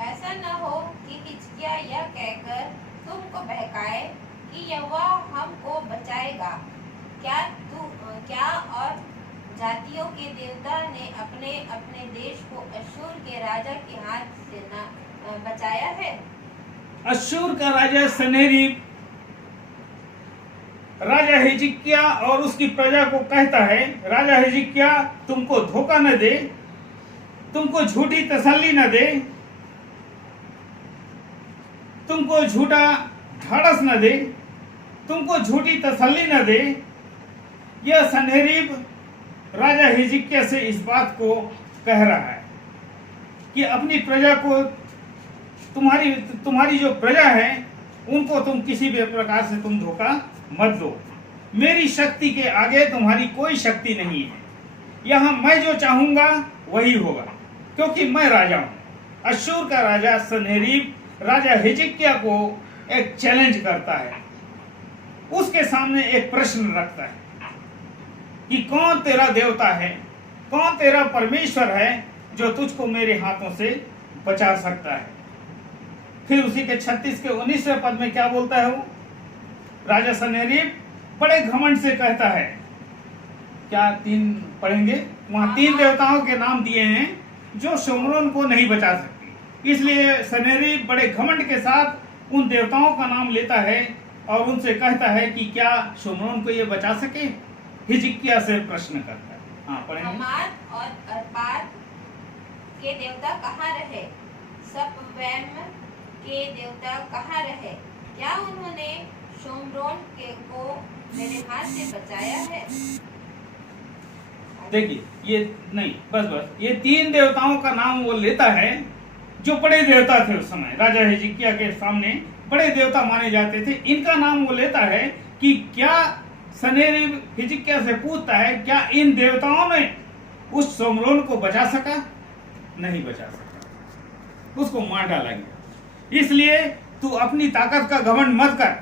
ऐसा न हो कि हिजकिय्याह यह कहकर तुमको बहकाए कि यहोवा हमको बचाएगा। क्या और जातियों के देवता ने अपने अपने देश को अश्शूर के राजा के हाथ से न बचाया है। अश्शूर का राजा सन्हेरीब राजा हिजकिय्याह और उसकी प्रजा को कहता है, राजा हिजकिय्याह तुमको धोखा न दे, तुमको झूठी तसल्ली न दे, तुमको झूठा ढाढ़स न दे, तुमको झूठी तसल्ली न दे। यह सन्हेरीब राजा हिजकिय्याह से इस बात को कह रहा है कि अपनी प्रजा को, तुम्हारी जो प्रजा है उनको तुम किसी भी प्रकार से तुम धोखा मत दो। मेरी शक्ति के आगे तुम्हारी कोई शक्ति नहीं है। यहाँ मैं जो चाहूंगा वही होगा, क्योंकि मैं राजा हूं। अश्शूर का राजा सन्हेरीब राजा हिजकिय्याह को एक चैलेंज करता है, उसके सामने एक प्रश्न रखता है कि कौन तेरा देवता है, कौन तेरा परमेश्वर है जो तुझको मेरे हाथों से बचा सकता है। फिर उसी के 36 के 19वें पद में क्या बोलता है वो? राजा सन्हेरीब बड़े घमंड से कहता है, क्या 3 पढ़ेंगे? वहां 3 देवताओं के नाम दिए हैं जो शोम्रोन को नहीं बचा सकती। इसलिए सन्हेरीब बड़े घमंड के साथ उन देवताओं का नाम लेता है और उनसे कहता है कि क्या शोम्रोन को ये बचा सके। हिजकिय्याह से प्रश्न करता है। हाँ, पढ़ेंगे। हमात और अर्पाद के देवता कहाँ रहे? सपवैम के देवता कहाँ रहे? क्या उन्होंने शोम्रोन को मेरे हाथ से बचाया है? देखिए, ये नहीं, बस ये 3 देवताओं का नाम वो लेता है जो बड़े देवता थे उस समय। राजा हिजकिय्याह के सामने बड़े देवता माने जाते थे। इनका नाम वो लेता है कि क्या सन्हेरीब हिजकिय्याह से पूछता है, क्या इन देवताओं ने उस शोम्रोन को बचा सका? नहीं बचा सका, उसको मार डाला गया। इसलिए तू अपनी ताकत का घमंड मत कर,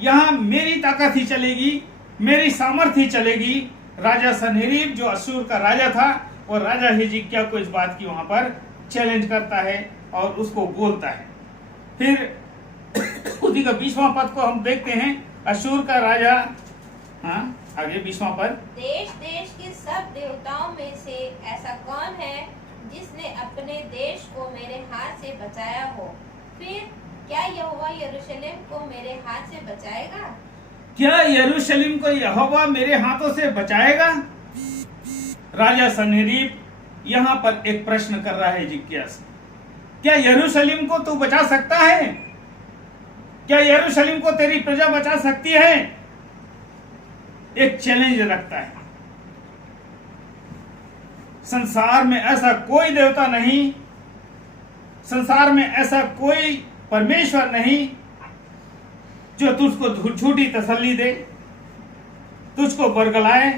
यहाँ मेरी ताकत ही चलेगी, मेरी सामर्थ्य ही चलेगी। राजा सन्हेरीब जो अश्शूर का राजा था, और राजा हिजकिय्याह को इस बात की वहां पर चैलेंज करता है और उसको बोलता है। फिर उसी का 20वां पद को हम देखते हैं। अश्शूर का राजा, हाँ आगे 20वां पद। देश देश के सब देवताओं में से ऐसा कौन है जिसने अपने देश को मेरे हाथ से बचाया हो? फिर क्या यहोवा यरूशलेम को मेरे हाथ से बचाएगा? क्या यरूशलेम को यहोवा मेरे हाथों से बचाएगा? राजा सन्हेरीब यहाँ पर एक प्रश्न कर रहा है हिजकिय्याह से, क्या यरूशलेम को तू बचा सकता है? क्या यरूशलेम को तेरी प्रजा बचा सकती है? एक चैलेंज रखता है। संसार में ऐसा कोई देवता नहीं, संसार में ऐसा कोई परमेश्वर नहीं जो तुझको झूठी तसल्ली दे, तुझको बरगलाए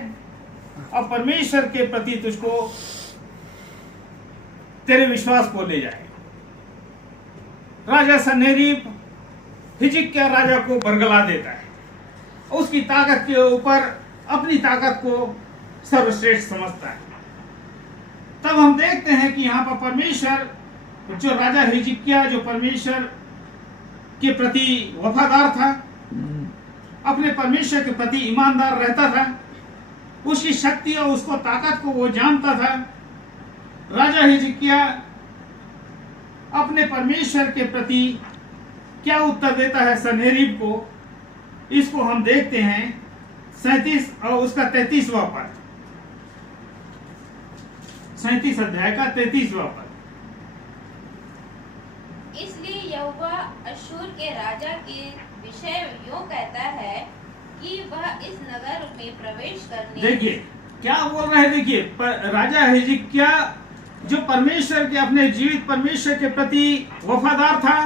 और परमेश्वर के प्रति तुझको, तेरे विश्वास को ले जाए। राजा सन्हेरीब हिजकिय्याह राजा को बरगला देता है, उसकी ताकत के ऊपर अपनी ताकत को सर्वश्रेष्ठ समझता है। तब हम देखते हैं कि यहाँ पर परमेश्वर, जो राजा हिजकिय्याह जो परमेश्वर के प्रति वफादार था, अपने परमेश्वर के प्रति ईमानदार रहता था, उसकी शक्ति और उसको ताकत को वो जानता था। राजा हिजकिय्याह अपने परमेश्वर के प्रति क्या उत्तर देता है सन्हेरीब को, इसको हम देखते हैं 37 और उसका 33वां पद, 37 अध्याय का 33वां पद। इसलिए यहोवा अश्शूर के राजा के विषय यूं कहता है कि वह इस नगर में प्रवेश करने। देखिए क्या बोल रहे हैं, देखिए राजा हिजकिय्याह जो परमेश्वर के, अपने जीवित परमेश्वर के प्रति वफादार था,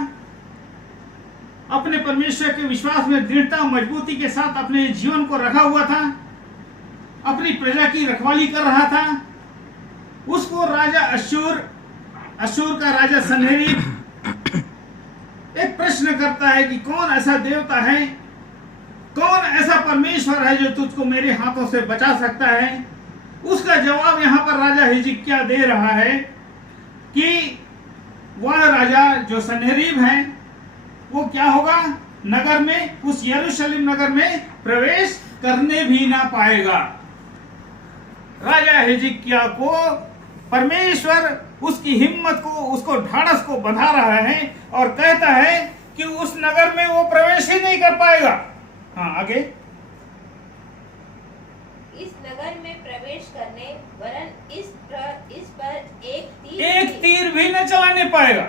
अपने परमेश्वर के विश्वास में दृढ़ता मजबूती के साथ अपने जीवन को रखा हुआ था, अपनी प्रजा की रखवाली कर रहा था, उसको राजा अश्शूर का राजा सन्हेरीब एक प्रश्न करता है कि कौन ऐसा देवता है, कौन ऐसा परमेश्वर है जो तुझको मेरे हाथों से बचा सकता है। उसका जवाब यहाँ पर राजा हिजकिय्याह दे रहा है कि वह राजा जो सन्हेरीब है वो क्या होगा, नगर में, उस यरूशलेम नगर में प्रवेश करने भी ना पाएगा। राजा हिजकिय्याह को परमेश्वर उसकी हिम्मत को, उसको ढाढ़स को बंधा रहा है और कहता है कि उस नगर में वो प्रवेश ही नहीं कर पाएगा। हाँ आगे। इस नगर में प्रवेश करने वरन इस पर एक तीर भी न चलाने पाएगा।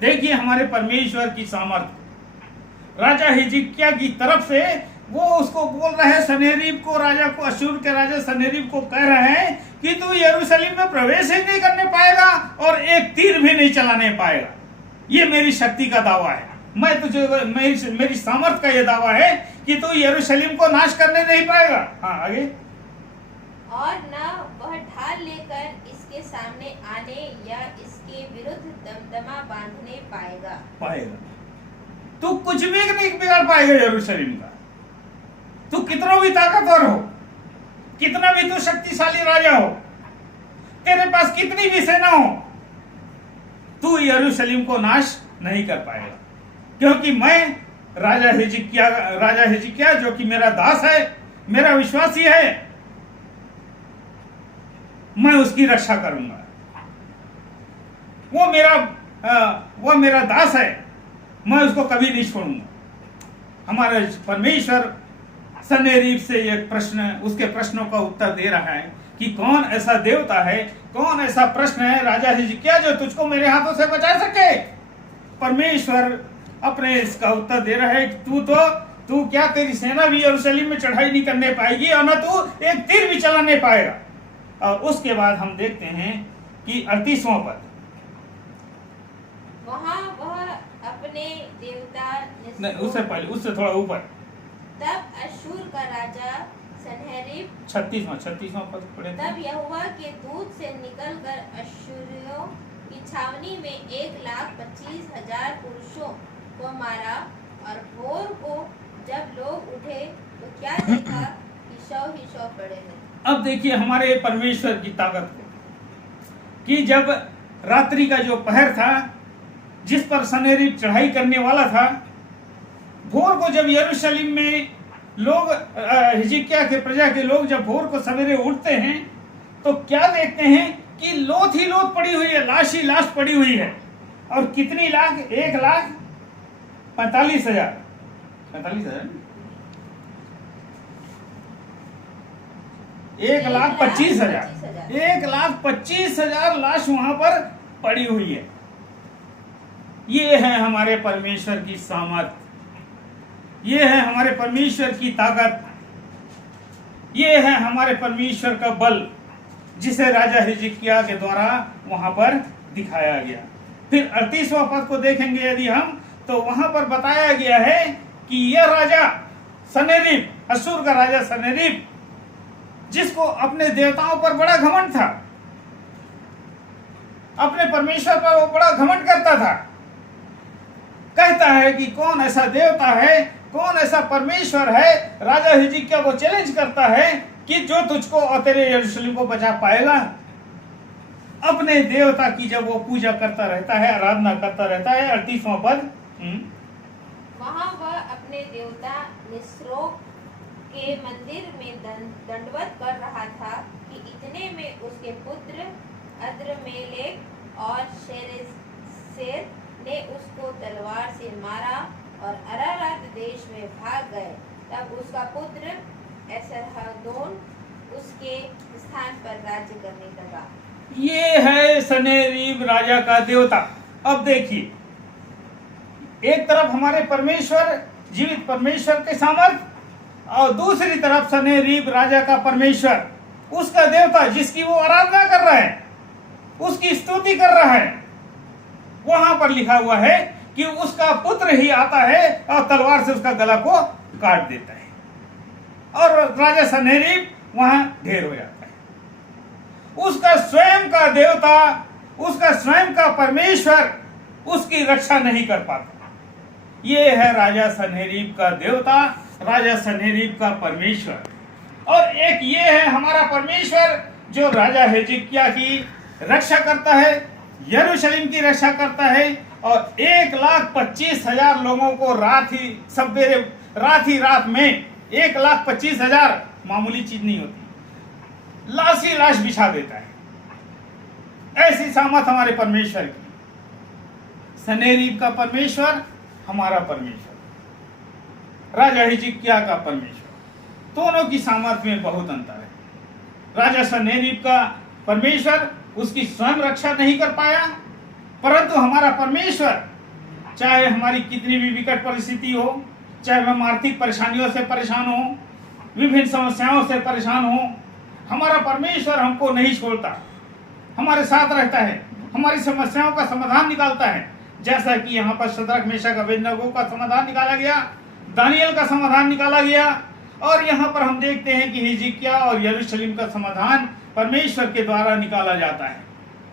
देखिए हमारे परमेश्वर की सामर्थ्य। राजा हिजकिय्याह की तरफ से वो उसको बोल रहे हैं, सन्हेरीब को, राजा को, अश्शूर के राजा सन्हेरीब को कह रहे हैं कि तू यरूशलेम में प्रवेश ही नहीं करने पाएगा और एक तीर भी नहीं चलाने पाएगा। ये मेरी शक्ति का दावा है। मैं तुझे मेरी सामर्थ का यह दावा है कि तू यरूशलेम को नाश करने नहीं पाएगा। हाँ आगे। और न वह ढाल लेकर इसके सामने आने या इसके विरुद्ध दमदमा बांधने पाएगा। तू कुछ भी नहीं बिगाड़ पाएगा यरूशलेम का। तू कितना भी ताकतवर हो, कितना भी तू शक्तिशाली राजा हो, तेरे पास कितनी भी सेना हो, तू यरूशलेम को नाश नहीं कर पाएगा, क्योंकि मैं राजा हिजकिय्याह जो कि मेरा दास है, मेरा विश्वासी है, मैं उसकी रक्षा करूंगा। वो मेरा दास है, मैं उसको कभी नहीं छोड़ूंगा। हमारे परमेश्वर सन्हेरीब से एक प्रश्न, उसके प्रश्नों का उत्तर दे रहा है कि कौन ऐसा देवता है, कौन ऐसा प्रश्न है राजा हिजकिय्याह जो तुझको मेरे हाथों से बचा सके। परमेश्वर अपने इसका उत्तर दे रहा है कि तू क्या, तेरी सेना भी यरूशलेम में चढ़ाई नहीं करने पाएगी और न तू एक तीर भी चलाने पाएगा। और उसके बाद हम देखते हैं कि 38वां पद, वहाँ वह अपने देवता नहीं उससे पहले, उससे थोड़ा ऊपर, तब अश्शूर का राजा सन्हेरीब 36वां पद पढ़े। तब यहोवा के दूत से निकलकर अश्शूरियों की छावनी में 1,25,000 पुरुषों को मारा। और भोर को जब लोग उठे तो क्या देखा कि शव ही शव पड़े हैं। अब देखिए हमारे परमेश्वर की ताकत को, कि जब रात्रि का जो पहर था जिस पर सन्हेरीब चढ़ाई करने वाला था, भोर को जब यरूशलेम में लोग, हिजकिय्याह के प्रजा के लोग जब भोर को सवेरे उठते हैं तो क्या देखते हैं कि लोथ ही लोथ पड़ी हुई है, लाश ही लाश पड़ी हुई है। और कितनी लाख? 1,45,000 1,25,000 लाश वहां पर पड़ी हुई है। ये है हमारे परमेश्वर की सामर्थ, ये है हमारे परमेश्वर की ताकत, ये है हमारे परमेश्वर का बल, जिसे राजा हिजकिय्याह के द्वारा वहां पर दिखाया गया। फिर 38वां पद को देखेंगे यदि हम, तो वहां पर बताया गया है कि यह राजा सन्हेरीब, अश्शूर का राजा सन्हेरीब, जिसको अपने देवताओं पर बड़ा घमंड था, अपने परमेश्वर पर वो बड़ा घमंड करता था, कहता है कि कौन ऐसा देवता है, कौन ऐसा परमेश्वर है, राजा हिजकिय्याह को चैलेंज करता है कि जो तुझको और तेरे यरूशलेम को बचा पाएगा। अपने देवता की जब वो पूजा करता रहता है, आराधना करता रहता है। 38वां पद, वहाँ वह अपने देवता निस्रोक के मंदिर में दंडवत कर रहा था कि इतने में उसके पुत्र अद्रमेलेक और शेरेसेर ने उसको तलवार से मारा और अरारात देश में भाग गए। तब उसका पुत्र एसरहद्दोन उसके स्थान पर राज्य करने लगा। ये है सन्हेरीब राजा का देवता। अब देखिए, एक तरफ हमारे परमेश्वर, जीवित परमेश्वर के सामर्थ, और दूसरी तरफ सन्हेरीब राजा का परमेश्वर, उसका देवता जिसकी वो आराधना कर रहा है, उसकी स्तुति कर रहा है। वहां पर लिखा हुआ है कि उसका पुत्र ही आता है और तलवार से उसका गला को काट देता है, और राजा सन्हेरीब वहां ढेर हो जाता है। उसका स्वयं का देवता, उसका स्वयं का परमेश्वर उसकी रक्षा नहीं कर पाता। ये है राजा सन्हेरीब का देवता, राजा सन्हेरीब का परमेश्वर। और एक ये है हमारा परमेश्वर जो राजा हिजकिय्याह की रक्षा करता है, यरूशलेम की रक्षा करता है, और 1,25,000 लोगों को रात ही रात में 1,25,000 मामूली चीज नहीं होती, लाश ही लाश बिछा देता है। ऐसी सामर्थ हमारे परमेश्वर की। सन्हेरीब का परमेश्वर हमारा परमेश्वर, राजा हिजकिय्याह का परमेश्वर, दोनों की सामर्थ में बहुत अंतर है। राजा सन्हेरीब का परमेश्वर उसकी स्वयं रक्षा नहीं कर पाया, परंतु हमारा परमेश्वर, चाहे हमारी कितनी भी विकट परिस्थिति हो, चाहे हम आर्थिक परेशानियों से परेशान हो, विभिन्न समस्याओं से परेशान हो, हमारा परमेश्वर हमको नहीं छोड़ता, हमारे साथ रहता है, हमारी समस्याओं का समाधान निकालता है, जैसा कि यहाँ पर शद्रक मेशक अबेदनगो का समाधान निकाला गया, दानियल का समाधान निकाला गया, और यहाँ पर हम देखते हैं कि हिजकिय्याह और यरूशलेम का समाधान परमेश्वर के द्वारा निकाला जाता है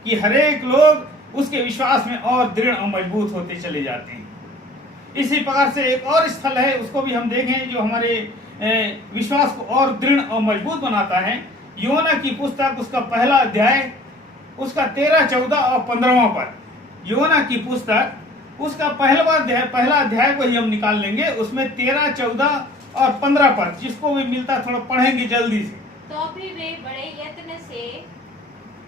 कि हरेक लोग उसके विश्वास में और दृढ़ और मजबूत होते चले जाते हैं। इसी प्रकार से एक और स्थल है, उसको भी हम देखें जो हमारे विश्वास को और दृढ़ और मजबूत बनाता है। योना की पुस्तक उसका पहला अध्याय उसका 13, 14 और 15वां पद। योना की पुस्तक उसका पहला अध्याय को ही हम निकाल लेंगे, उसमें 13, 14 और 15 पद, जिसको भी मिलता थोड़ा पढ़ेंगे जल्दी से। तो भी वे बड़े यत्न से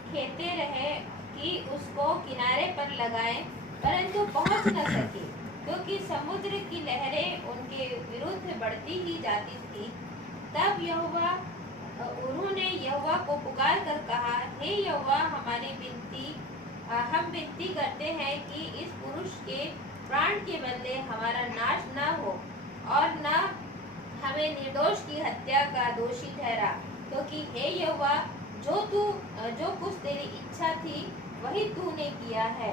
खेते रहे कि उसको किनारे पर लगाएं, परंतु पहुंच न सके, क्योंकि समुद्र की लहरें उनके विरुद्ध बढ़ती ही जाती थी। तब उन्होंने यहोवा को पुकार कर कहा, हे यहोवा, हम विनती करते हैं कि इस पुरुष के प्राण के बदले हमारा नाश न हो और न हमें निर्दोष की हत्या का दोषी ठहरा, क्योंकि हे यहोवा, जो कुछ तेरी इच्छा थी वही तूने किया है।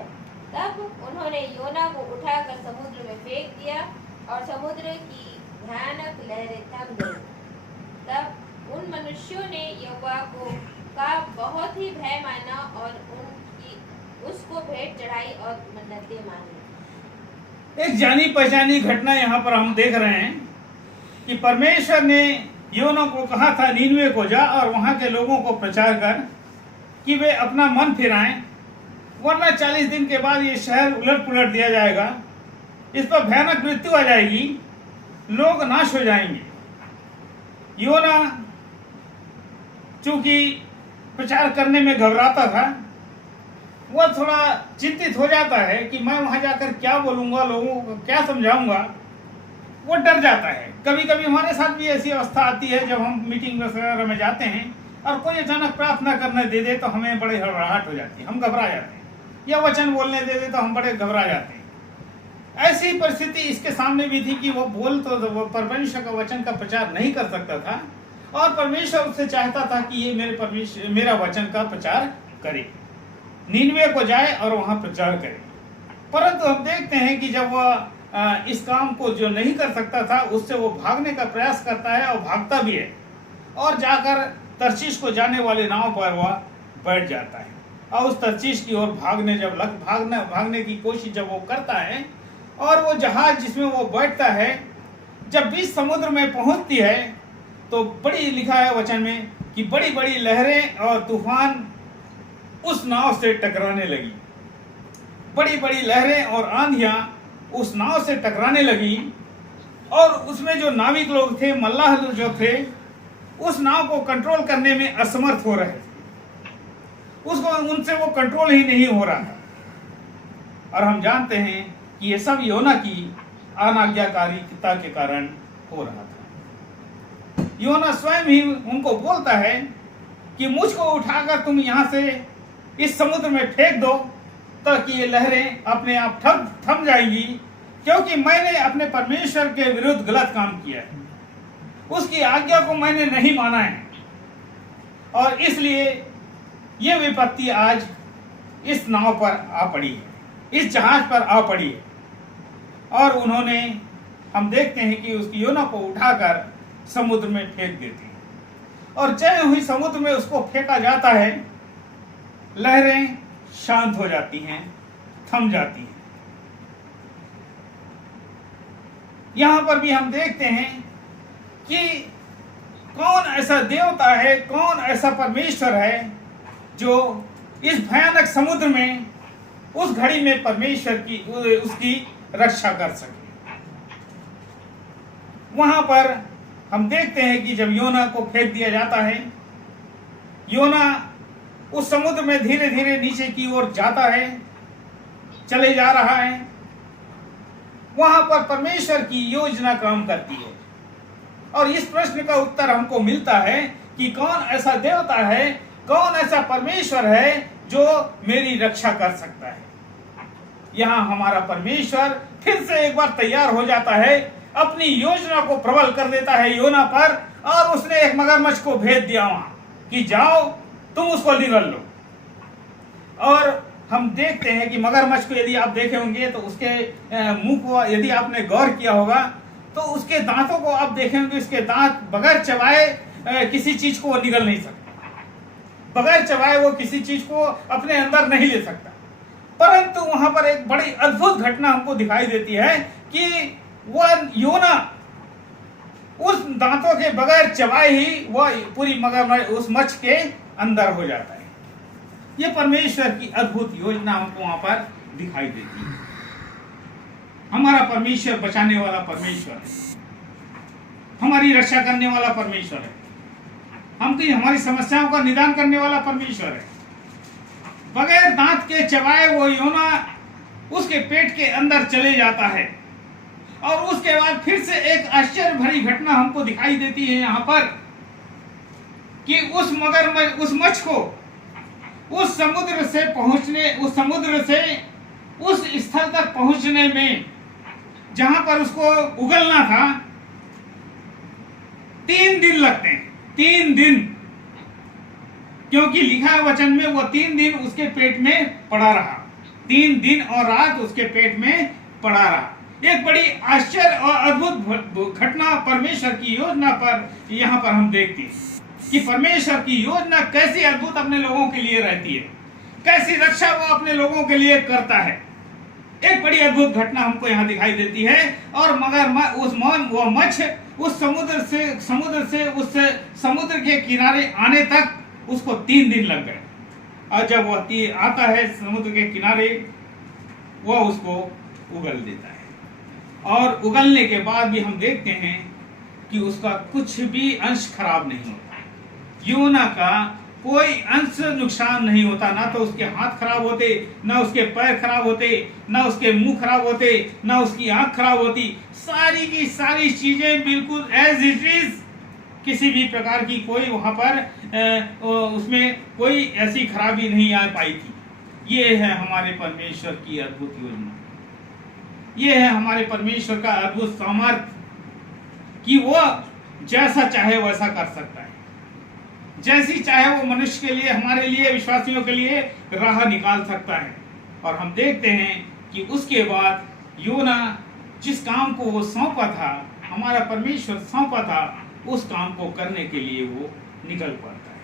तब उन्होंने योना को उठाकर समुद्र में फेंक दिया और समुद्र की भयानक लहरें थम गई। तब उन मनुष्यों ने यहोवा का बहुत ही भय माना और उसको भेंट चढ़ाई और मन्नतें मांगी। एक जानी पहचानी घटना यहाँ पर हम देख रहे हैं कि परमेश्वर ने योना को कहा था नीनवे को जा और वहां के लोगों को प्रचार कर कि वे अपना मन फिराएं, वरना 40 दिन के बाद ये शहर उलट पुलट दिया जाएगा, इस पर भयानक मृत्यु आ जाएगी, लोग नाश हो जाएंगे। योना चूंकि प्रचार करने में घबराता था, वह थोड़ा चिंतित हो जाता है कि मैं वहां जाकर क्या बोलूंगा, लोगों को क्या समझाऊंगा, वो डर जाता है। कभी कभी हमारे साथ भी ऐसी अवस्था आती है जब हम मीटिंग वगैरह में जाते हैं और कोई अचानक प्रार्थना करने दे दे तो हमें बड़े घबराहट हो जाती है, हम घबरा जाते हैं, या वचन बोलने दे दे तो हम बड़े घबरा जाते हैं। ऐसी परिस्थिति इसके सामने भी थी कि वो वो परमेश्वर का वचन का प्रचार नहीं कर सकता था और परमेश्वर उससे चाहता था कि ये मेरा वचन का प्रचार करे, नीनवे को जाए और वहां प्रचार करे। परंतु हम देखते हैं कि जब वह इस काम को जो नहीं कर सकता था उससे वो भागने का प्रयास करता है और भागता भी है और जाकर तर्शीश को जाने वाले नाव पर वह बैठ जाता है और उस तर्शीश की ओर भागने की कोशिश जब वो करता है और वो जहाज जिसमें वो बैठता है जब बीच समुद्र में पहुंचती है तो बड़ी लिखा है वचन में कि बड़ी बड़ी लहरें और तूफान उस नाव से टकराने लगी। बड़ी बड़ी लहरें और आंधियां उस नाव से टकराने लगी और उसमें जो नाविक लोग थे, मल्लाह जो थे, उस नाव को कंट्रोल करने में असमर्थ हो रहे थे, उनसे वो कंट्रोल ही नहीं हो रहा था। और हम जानते हैं कि ये सब योना की अनाज्ञाकारिता के कारण हो रहा था। योना स्वयं ही उनको बोलता है कि मुझको उठाकर तुम यहां से इस समुद्र में फेंक दो ताकि ये लहरें अपने आप थम जाएंगी, क्योंकि मैंने अपने परमेश्वर के विरुद्ध गलत काम किया है, उसकी आज्ञा को मैंने नहीं माना है और इसलिए ये विपत्ति आज इस नाव पर आ पड़ी है, इस जहाज पर आ पड़ी है। और उन्होंने, हम देखते हैं कि उसकी योना को उठाकर समुद्र में फेंक देते हैं और जय हुई समुद्र में उसको फेंका जाता है, लहरें शांत हो जाती हैं, थम जाती हैं। यहां पर भी हम देखते हैं कि कौन ऐसा देवता है, कौन ऐसा परमेश्वर है जो इस भयानक समुद्र में उस घड़ी में परमेश्वर की उसकी रक्षा कर सके। वहां पर हम देखते हैं कि जब योना को फेंक दिया जाता है, योना उस समुद्र में धीरे धीरे नीचे की ओर जाता है, चले जा रहा है। वहां पर परमेश्वर की योजना काम करती है और इस प्रश्न का उत्तर हमको मिलता है कि कौन ऐसा देवता है, कौन ऐसा परमेश्वर है जो मेरी रक्षा कर सकता है। यहां हमारा परमेश्वर फिर से एक बार तैयार हो जाता है, अपनी योजना को प्रबल कर देता है योना पर और उसने एक मगरमच्छ को भेज दिया वहां कि जाओ तुम उसको निगल लो। और हम देखते हैं कि मगरमच्छ को यदि आप देखे होंगे तो उसके मुंह को यदि आपने गौर किया होगा तो उसके दांतों को आप देखेंगे, उसके दांत बगैर चबाए किसी चीज को वो निगल नहीं सकता, बगैर चबाए वो किसी चीज को अपने अंदर नहीं ले सकता। परंतु वहां पर एक बड़ी अद्भुत घटना हमको दिखाई देती है कि वह योना उस दांतों के बगैर चबाए ही वह पूरी मगरमच्छ उस मच्छ के अंदर हो जाता है। ये परमेश्वर की अद्भुत योजना हमको वहां पर दिखाई देती है। हमारा परमेश्वर बचाने वाला परमेश्वर है, हमारी रक्षा करने वाला परमेश्वर है, हमारी समस्याओं का निदान करने वाला परमेश्वर है। बगैर दांत के चबाए वो योना उसके पेट के अंदर चले जाता है और उसके बाद फिर से एक आश्चर्य भरी घटना हमको दिखाई देती है यहाँ पर कि उस मच्छ को उस समुद्र से उस स्थल तक पहुंचने में जहां पर उसको उगलना था 3 दिन लगते हैं। 3 दिन, क्योंकि लिखा है वचन में वो 3 दिन उसके पेट में पड़ा रहा, 3 दिन और रात उसके पेट में पड़ा रहा। एक बड़ी आश्चर्य और अद्भुत घटना परमेश्वर की योजना पर यहाँ पर हम देखते हैं कि परमेश्वर की योजना कैसी अद्भुत अपने लोगों के लिए रहती है, कैसी रक्षा वो अपने लोगों के लिए करता है। एक बड़ी अद्भुत घटना हमको यहाँ दिखाई देती है। और मगर वो मच्छ उस समुद्र के किनारे आने तक उसको 3 दिन लग गए और जब वह आता है समुद्र के किनारे वह उसको उगल देता है और उगलने के बाद भी हम देखते हैं कि उसका कुछ भी अंश खराब नहीं होता। योना का कोई अंश नुकसान नहीं होता, ना तो उसके हाथ खराब होते, ना उसके पैर खराब होते, ना उसके मुंह खराब होते, ना उसकी आंख खराब होती। सारी की सारी चीजें बिल्कुल एज इट इज, किसी भी प्रकार की कोई वहां पर उसमें कोई ऐसी खराबी नहीं आ पाई थी। ये है हमारे परमेश्वर की अद्भुत योजना, ये है हमारे परमेश्वर का अद्भुत सामर्थ्य कि वो जैसा चाहे वैसा कर सकता है, जैसी चाहे वो मनुष्य के लिए, हमारे लिए, विश्वासियों के लिए राह निकाल सकता है। और हम देखते हैं कि उसके बाद योना जिस काम को वो सौंपा था, हमारा परमेश्वर सौंपा था, उस काम को करने के लिए वो निकल पड़ता है।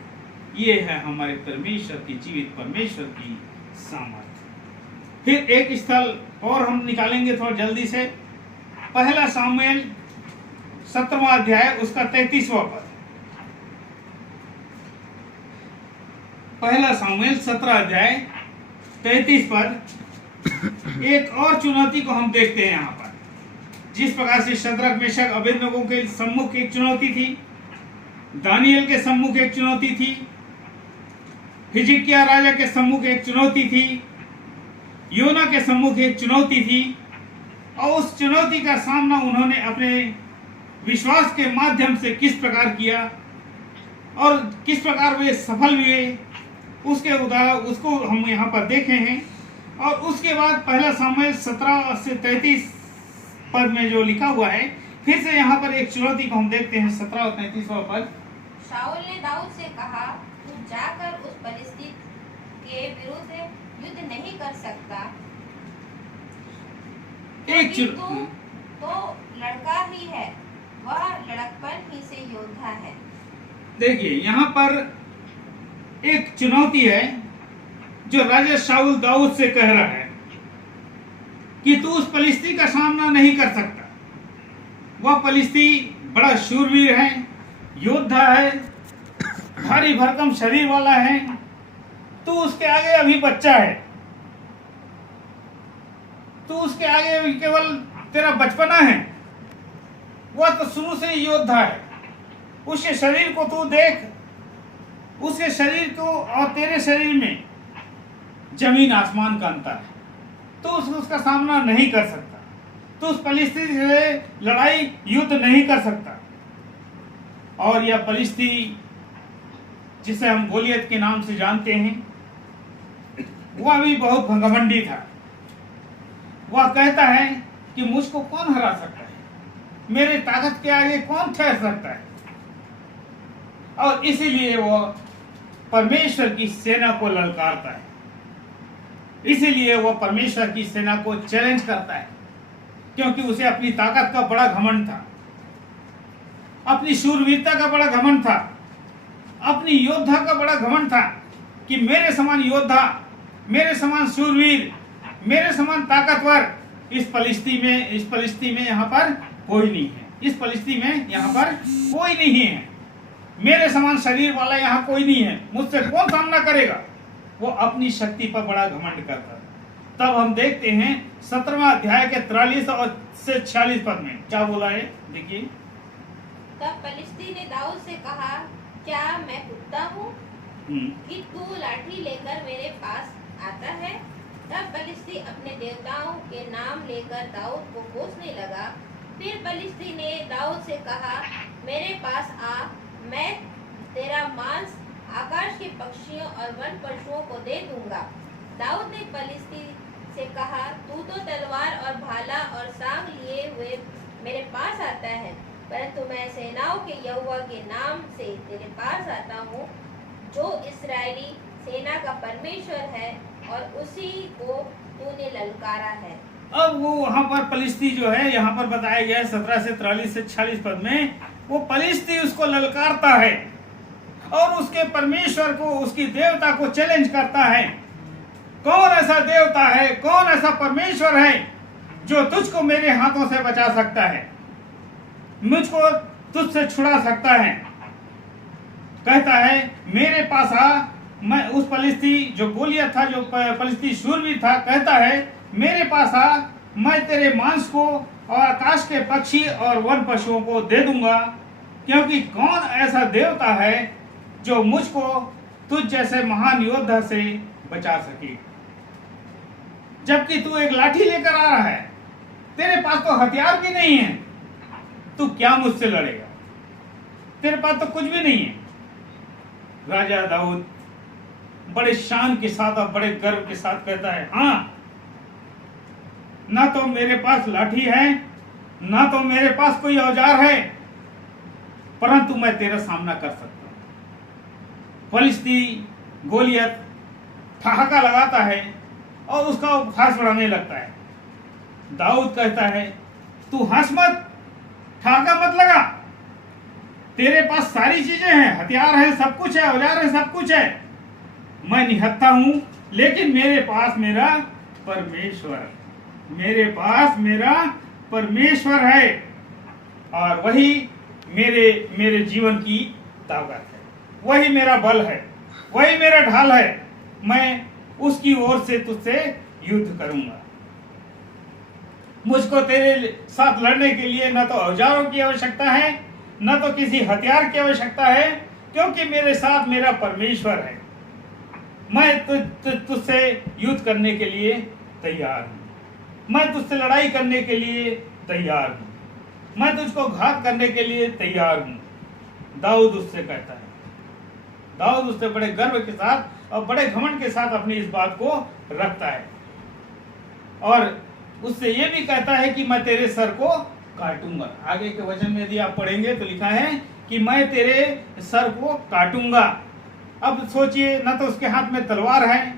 ये है हमारे परमेश्वर की, जीवित परमेश्वर की सामर्थ्य। फिर एक स्थल और हम निकालेंगे थोड़ा जल्दी से, पहला सामुएल 17वां अध्याय उसका 33वां पद। पहला सामुएल 17 अध्याय 33 पद। एक और चुनौती को हम देखते हैं यहाँ पर। जिस प्रकार से शद्रक मेशक अबेदनगो के सम्मुख एक चुनौती थी, दानियल के सम्मुख एक चुनौती थी, हिजकिय्याह राजा के सम्मुख एक चुनौती थी, योना के सम्मुख एक चुनौती थी, और उस चुनौती का सामना उन्होंने अपने विश्वास के माध्यम से किस प्रकार किया और किस प्रकार वे सफल हुए, उसको हम यहाँ पर देखे हैं। और उसके बाद पहला सामुएल 17 से 33 पद में जो लिखा हुआ है, फिर से यहाँ पर एक चुनौती को हम देखते हैं, 17 और 33वां पद। शाऊल ने दाऊद से कहा, तू जाकर उस फिलिस्ती के विरुद्ध युद्ध नहीं कर सकता, क्योंकि तू तो लड़का ही है, वह लड़कपन ही से योद्धा है। देखिए यहाँ पर एक चुनौती है जो राजा शाऊल दाऊद से कह रहा है कि तू उस फिलिस्ती का सामना नहीं कर सकता। वह फिलिस्ती बड़ा शूरवीर है, योद्धा है, भारी भरकम शरीर वाला है, तू उसके आगे अभी बच्चा है, तू उसके आगे अभी केवल तेरा बचपना है। वह तो शुरू से ही योद्धा है। उसके शरीर को तू देख, उसके शरीर को और तेरे शरीर में जमीन आसमान का अंतर है। तो उसका सामना नहीं कर सकता, तो उस फिलिस्ती से लड़ाई युद्ध नहीं कर सकता। और यह फिलिस्ती जिसे हम गोलियत के नाम से जानते हैं, वह भी बहुत घमंडी था। वह कहता है कि मुझको कौन हरा सकता है, मेरे ताकत के आगे कौन ठहर सकता है। और इसीलिए वह परमेश्वर की सेना को ललकारता है। इसीलिए वह परमेश्वर की सेना को चैलेंज करता है, क्योंकि उसे अपनी ताकत का बड़ा घमंड था, अपनी शूरवीरता का बड़ा घमंड था, अपनी योद्धा का बड़ा घमंड था कि मेरे समान योद्धा, मेरे समान शूरवीर, मेरे समान ताकतवर इस फलिस्ती में यहाँ पर कोई नहीं है। इस फलिस्ती में यहाँ पर कोई नहीं है। मेरे समान शरीर वाला यहाँ कोई नहीं है। मुझसे कौन सामना करेगा? वो अपनी शक्ति पर बड़ा घमंड करता है। तब हम देखते हैं 17वां अध्याय के 43 और से 46 पद में क्या बोला है, देखिए। तब फलिस्ती ने दाऊद से कहा, क्या मैं कुत्ता हूँ कि तू लाठी लेकर मेरे पास आता है? तब फलिस्ती अपने देवताओं के नाम लेकर दाऊद को कोसने लगा। फिर फलिस्ती ने दाऊद से कहा, मेरे पास आ, मैं तेरा मांस आकाश के पक्षियों और वन पशुओं को दे दूंगा। दाऊद ने फलिस्ती से कहा, तू तो तलवार और भाला और सांग लिए हुए मेरे पास आता है, परंतु मैं सेनाओं के यहोवा के नाम से तेरे पास आता हूँ, जो इस्राएली सेना का परमेश्वर है, और उसी को तूने ललकारा है। अब वो वहां पर फलिस्ती जो है यहाँ पर बताया गया है 17 से 43 से 46 पद में, वो फलिस्ती उसको ललकारता है और उसके परमेश्वर को, उसकी देवता को चैलेंज करता है। कौन ऐसा देवता है, कौन ऐसा परमेश्वर है जो तुझको मेरे हाथों से बचा सकता है, मुझको तुझसे छुड़ा सकता है? कहता है मेरे पास आ। मैं उस फलिस्ती जो गोलियत था, जो फलिस्ती शूरवीर था, कहता है मेरे पास आ, मैं तेरे मांस को और आकाश के पक्षी और वन पशुओं को दे दूंगा, क्योंकि कौन ऐसा देवता है जो मुझको तुझ जैसे महान योद्धा से बचा सके? जबकि तू एक लाठी लेकर आ रहा है, तेरे पास तो हथियार भी नहीं है, तू क्या मुझसे लड़ेगा? तेरे पास तो कुछ भी नहीं है। राजा दाऊद बड़े शान के साथ और बड़े गर्व के साथ कहता है, हाँ, ना तो मेरे पास लाठी है, ना तो मेरे पास कोई औजार है, परंतु मैं तेरा सामना कर सकता हूं। फलिस्ती गोलियत ठहाका लगाता है और उसका उपहास बढ़ाने लगता है। दाऊद कहता है, तू हंस मत, ठहाका मत लगा, तेरे पास सारी चीजें हैं, हथियार है, सब कुछ है, औजार है, सब कुछ है। मैं निहत्था हूं, लेकिन मेरे पास मेरा परमेश्वर, मेरे पास मेरा परमेश्वर है, और वही मेरे जीवन की ताकत है, वही मेरा बल है, वही मेरा ढाल है। मैं उसकी ओर से तुझसे युद्ध करूंगा। मुझको तेरे साथ लड़ने के लिए न तो औजारों की आवश्यकता है, न तो किसी हथियार की आवश्यकता है, क्योंकि मेरे साथ मेरा परमेश्वर है। मैं तुझसे युद्ध करने के लिए तैयार हूं, मैं तुझसे लड़ाई करने के लिए तैयार हूं, मैं तुझको घात करने के लिए तैयार हूं। दाऊद उससे कहता है। दाऊद उससे बड़े गर्व के साथ और बड़े घमंड के साथ अपनी इस बात को रखता है, और उससे ये भी कहता है कि मैं तेरे सर को काटूंगा। आगे के वचन में यदि आप पढ़ेंगे तो लिखा है कि मैं तेरे सर को काटूंगा। अब सोचिए, ना तो उसके हाथ में तलवार है,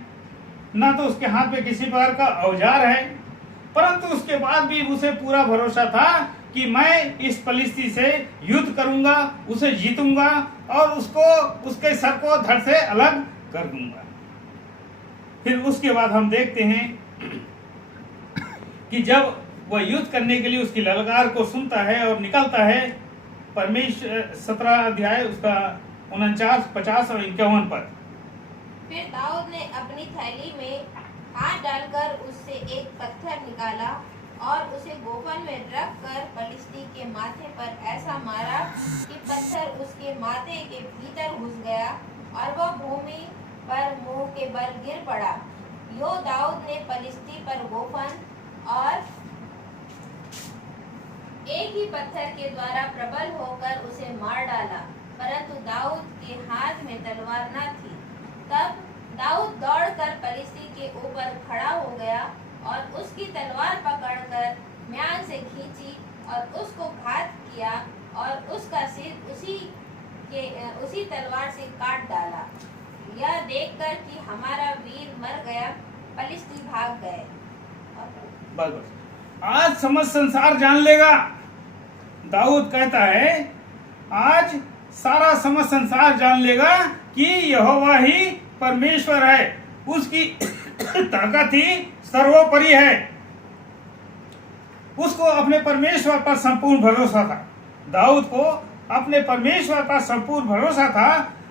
ना तो उसके हाथ में किसी प्रकार का औजार है, परंतु उसके बाद भी उसे पूरा भरोसा था कि मैं इस फलिस्ती से युद्ध करूंगा, उसे जीतूंगा और उसके सर को धड़ से अलग कर दूंगा। फिर उसके बाद हम देखते हैं कि जब वह युद्ध करने के लिए उसकी ललकार को सुनता है और निकलता है, परमेश्वर 17 अध्याय उसका 49, 50 और 51 पद। फिर दाऊद ने अपनी थैली में हाथ डालकर उससे एक पत्थर निकाला और उसे गोफन में रख कर फलिस्ती के माथे पर ऐसा मारा कि पत्थर उसके माथे के भीतर घुस गया और वह भूमि पर मुंह के बल गिर पड़ा। यो दाऊद ने फलिस्ती पर गोफन और एक ही पत्थर के द्वारा प्रबल होकर उसे मार डाला, परंतु दाऊद के हाथ में तलवार न थी। तब दाऊद दौड़कर फलिस्ती के ऊपर खड़ा हो गया और उसकी तलवार पकड़कर म्यान से खींची और उसको घात किया और उसका सिर उसी तलवार से काट डाला। यह देखकर कि हमारा वीर मर गया, फलिस्ती भाग गए। बस बस आज समस्त संसार जान लेगा। दाऊद कहता है आज सारा समस्त संसार जान लेगा कि यहोवा ही परमेश्वर है, उसकी ताकत ही सर्वोपरि है। उसको अपने परमेश्वर पर संपूर्ण भरोसा था। दाऊद को अपने परमेश्वर पर संपूर्ण भरोसा था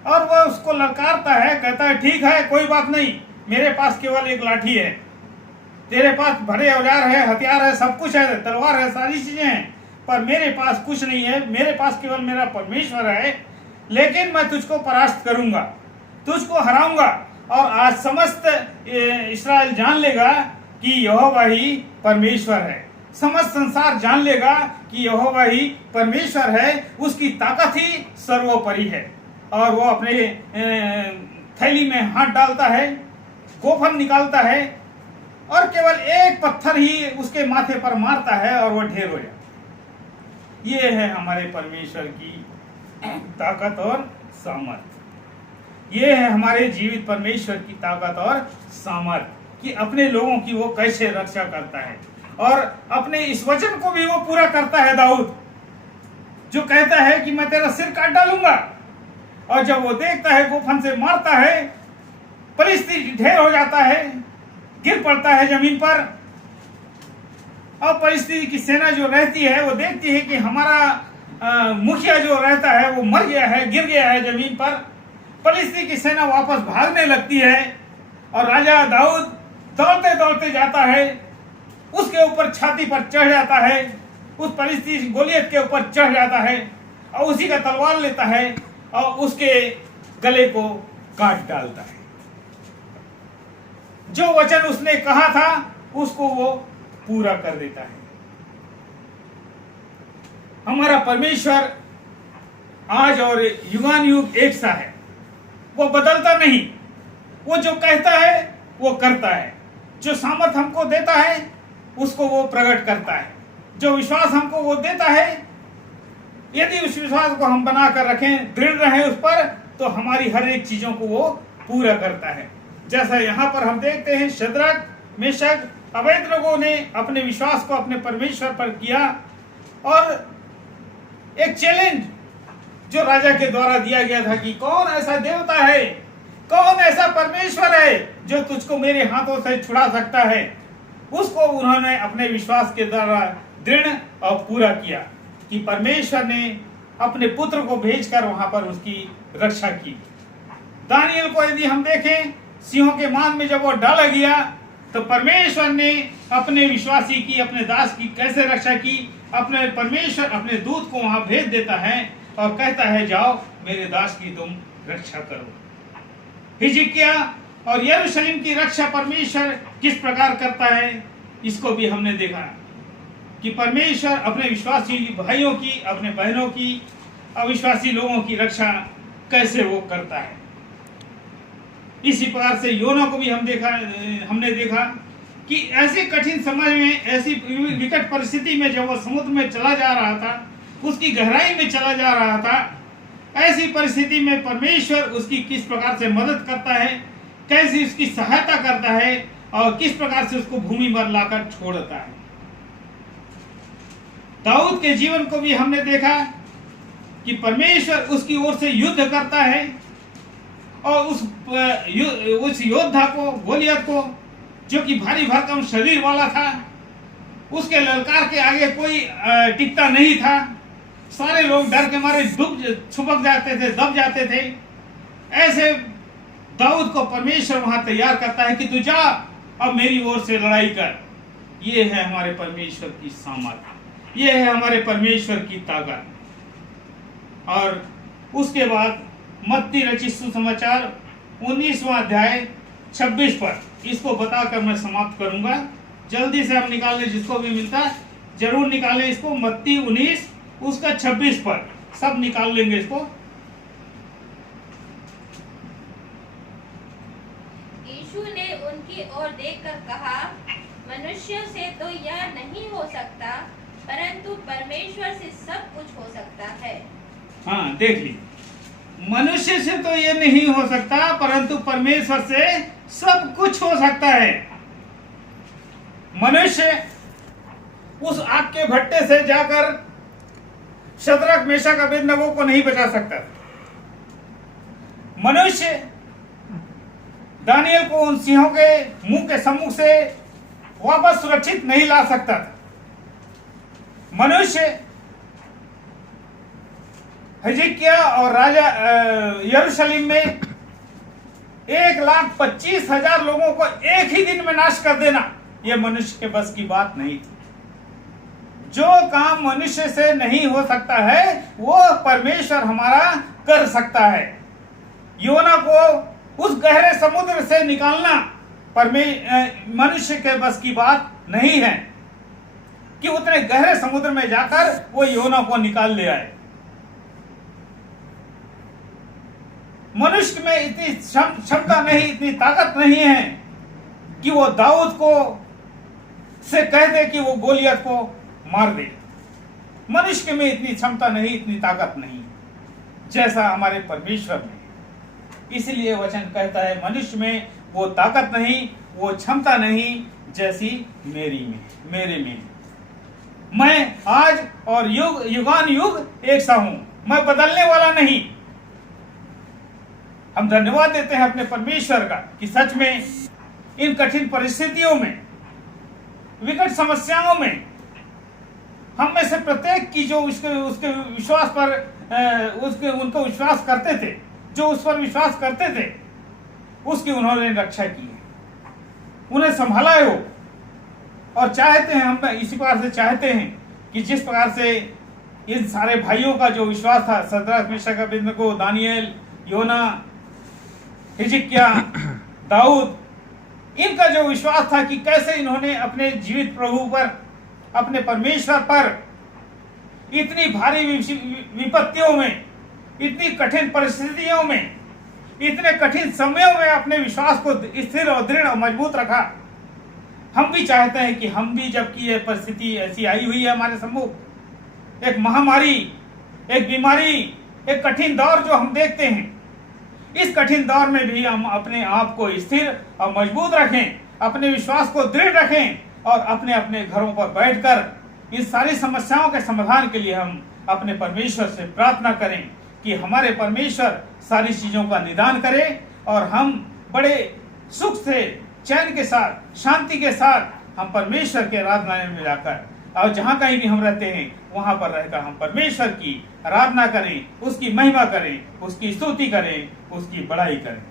और वह उसको ललकारता है, कहता है ठीक है कोई बात नहीं, मेरे पास केवल एक लाठी है, तेरे पास भरे औजार है, हथियार है, सब कुछ है, तलवार है, सारी चीजें हैं, पर मेरे पास कुछ नहीं है, मेरे पास केवल मेरा परमेश्वर है। लेकिन मैं तुझको परास्त करूंगा, तुझको हराऊंगा और आज समस्त इस्राएल जान लेगा कि यहोवा ही परमेश्वर है। समस्त संसार जान लेगा कि यहोवा ही परमेश्वर है, उसकी ताकत ही सर्वोपरि है। और वो अपने थैली में हाथ डालता है, गोफन निकालता है और केवल एक पत्थर ही उसके माथे पर मारता है और वो ढेर हो जाता है। ये है हमारे परमेश्वर की ताकत और सामर्थ। ये है हमारे जीवित परमेश्वर की ताकत और सामर्थ कि अपने लोगों की वो कैसे रक्षा करता है और अपने इस वचन को भी वो पूरा करता है। दाऊद जो कहता है कि मैं तेरा सिर काट डालूंगा, और जब वो देखता है गोफन से मारता है, फलिस्ती ढेर हो जाता है, गिर पड़ता है जमीन पर। और फलिस्ती की सेना जो रहती है वो देखती है कि हमारा मुखिया जो रहता है वो मर गया है, गिर गया है जमीन पर। फलिस्ती की सेना वापस भागने लगती है और राजा दाऊद दौड़ते दौड़ते जाता है, उसके ऊपर छाती पर चढ़ जाता है, उस फलिस्ती गोलियत के ऊपर चढ़ जाता है और उसी का तलवार लेता है और उसके गले को काट डालता है। जो वचन उसने कहा था उसको वो पूरा कर देता है। हमारा परमेश्वर आज और युगान युग एक सा है, वो बदलता नहीं। वो जो कहता है वो करता है, जो सामर्थ हमको देता है उसको वो प्रकट करता है, जो विश्वास हमको वो देता है, यदि उस विश्वास को हम बनाकर रखें, दृढ़ रहें उस पर, तो हमारी हर एक चीजों को वो पूरा करता है। जैसा यहाँ पर हम देखते हैं शद्रक, मेशक, अबेदनगो ने अपने विश्वास को अपने परमेश्वर पर किया और एक चैलेंज जो राजा के द्वारा दिया गया था कि कौन ऐसा देवता है, कौन ऐसा परमेश्वर है जो तुझको मेरे हाथों से छुड़ा सकता है, उसको उन्होंने अपने विश्वास के द्वारा दृढ़ और पूरा किया कि परमेश्वर ने अपने पुत्र को भेजकर वहां पर उसकी रक्षा की। दानियल को यदि हम देखें, सिंहों के मान में जब वो डाला गया तो परमेश्वर ने अपने विश्वासी की, अपने दास की कैसे रक्षा की। अपने परमेश्वर अपने दूत को वहां भेज देता है और कहता है जाओ मेरे दास की तुम रक्षा करो। हिजकिय्याह और यरूशलेम की रक्षा परमेश्वर किस प्रकार करता है, इसको भी हमने देखा कि परमेश्वर अपने विश्वासी भाइयों की, अपने बहनों की, अविश्वासी लोगों की रक्षा कैसे वो करता है। इसी प्रकार से योना को भी हमने देखा कि ऐसे कठिन समय में, ऐसी विकट परिस्थिति में जब वो समुद्र में चला जा रहा था, उसकी गहराई में चला जा रहा था, ऐसी परिस्थिति में परमेश्वर उसकी किस प्रकार से मदद करता है, कैसे उसकी सहायता करता है और किस प्रकार से उसको भूमि पर लाकर छोड़ता है। दाऊद के जीवन को भी हमने देखा कि परमेश्वर उसकी ओर से युद्ध करता है और उस योद्धा को, गोलियत को, जो कि भारी भरकम शरीर वाला था, उसके ललकार के आगे कोई टिकता नहीं था। सारे लोग डर के मारे छुपक जाते थे, दब जाते थे। ऐसे दाऊद को परमेश्वर वहां तैयार करता है कि तू जा अब मेरी ओर से लड़ाई कर। ये है हमारे परमेश्वर की सामर्थ, ये है हमारे परमेश्वर की ताकत। और उसके बाद मत्ती रचित सुसमाचार 19वां अध्याय 26 पर, इसको बताकर मैं समाप्त करूंगा। जल्दी से हम निकाल लें, जिसको भी मिलता है जरूर निकालें इसको। मत्ती 19 उसका 26 पर सब निकाल लेंगे इसको। यीशु ने उनकी ओर देखकर कहा, मनुष्यों से तो यह नहीं हो सकता, परंतु परमेश्वर से सब कुछ हो सकता है। हाँ, देख ली, मनुष्य से तो ये नहीं हो सकता, परंतु परमेश्वर से सब कुछ हो सकता है। मनुष्य उस आग के भट्टे से जाकर शद्रक मेशक अबेदनगो को नहीं बचा सकता। मनुष्य दानियल को उन सिंहों के मुंह के सम्मुख से वापस सुरक्षित नहीं ला सकता था। मनुष्य हिजकिय्याह और राजा यरूशलेम में 1,25,000 लोगों को एक ही दिन में नाश कर देना, यह मनुष्य के बस की बात नहीं थी। जो काम मनुष्य से नहीं हो सकता है वो परमेश्वर हमारा कर सकता है। योना को उस गहरे समुद्र से निकालना मनुष्य के बस की बात नहीं है कि उतने गहरे समुद्र में जाकर वो योना को निकाल ले आए। मनुष्य में इतनी क्षमता नहीं, इतनी ताकत नहीं है कि वो दाऊद को से कह दे कि वो गोलियत को मार दे। मनुष्य में इतनी क्षमता नहीं, इतनी ताकत नहीं जैसा हमारे परमेश्वर में। इसलिए वचन कहता है मनुष्य में वो ताकत नहीं, वो क्षमता नहीं जैसी मेरे में। मैं आज और युग युगान युग एक सा हूं, मैं बदलने वाला नहीं। हम धन्यवाद देते हैं अपने परमेश्वर का कि सच में इन कठिन परिस्थितियों में, विकट समस्याओं में हम में से प्रत्येक की जो उसके विश्वास पर उनको विश्वास करते थे, जो उस पर विश्वास करते थे, उसकी उन्होंने रक्षा की है, उन्हें संभाला है वो। और चाहते हैं, हम इसी प्रकार से चाहते हैं कि जिस प्रकार से इन सारे भाइयों का जो विश्वास था, शद्रक मेशक अबेदनगो, दानियल, योना, हिजकिय्याह, दाऊद, इनका जो विश्वास था कि कैसे इन्होंने अपने जीवित प्रभु पर, अपने परमेश्वर पर इतनी भारी विपत्तियों में, इतनी कठिन परिस्थितियों में, इतने कठिन समयों में अपने विश्वास को स्थिर और दृढ़ और मजबूत रखा। हम भी चाहते हैं कि हम भी, जबकि यह परिस्थिति ऐसी आई हुई है हमारे सम्मुख, एक महामारी, एक बीमारी, एक कठिन दौर जो हम देखते हैं, इस कठिन दौर में भी हम अपने आप को स्थिर और मजबूत रखें, अपने विश्वास को दृढ़ रखें और अपने अपने घरों पर बैठकर इन सारी समस्याओं के समाधान के लिए हम अपने परमेश्वर से प्रार्थना करें कि हमारे परमेश्वर सारी चीजों का निदान करें और हम बड़े सुख से, चैन के साथ, शांति के साथ हम परमेश्वर के आराधनालय में जाकर और जहां कहीं भी हम रहते हैं वहां पर रहकर हम परमेश्वर की आराधना करें, उसकी महिमा करें, उसकी स्तुति करें, उसकी बड़ाई करें।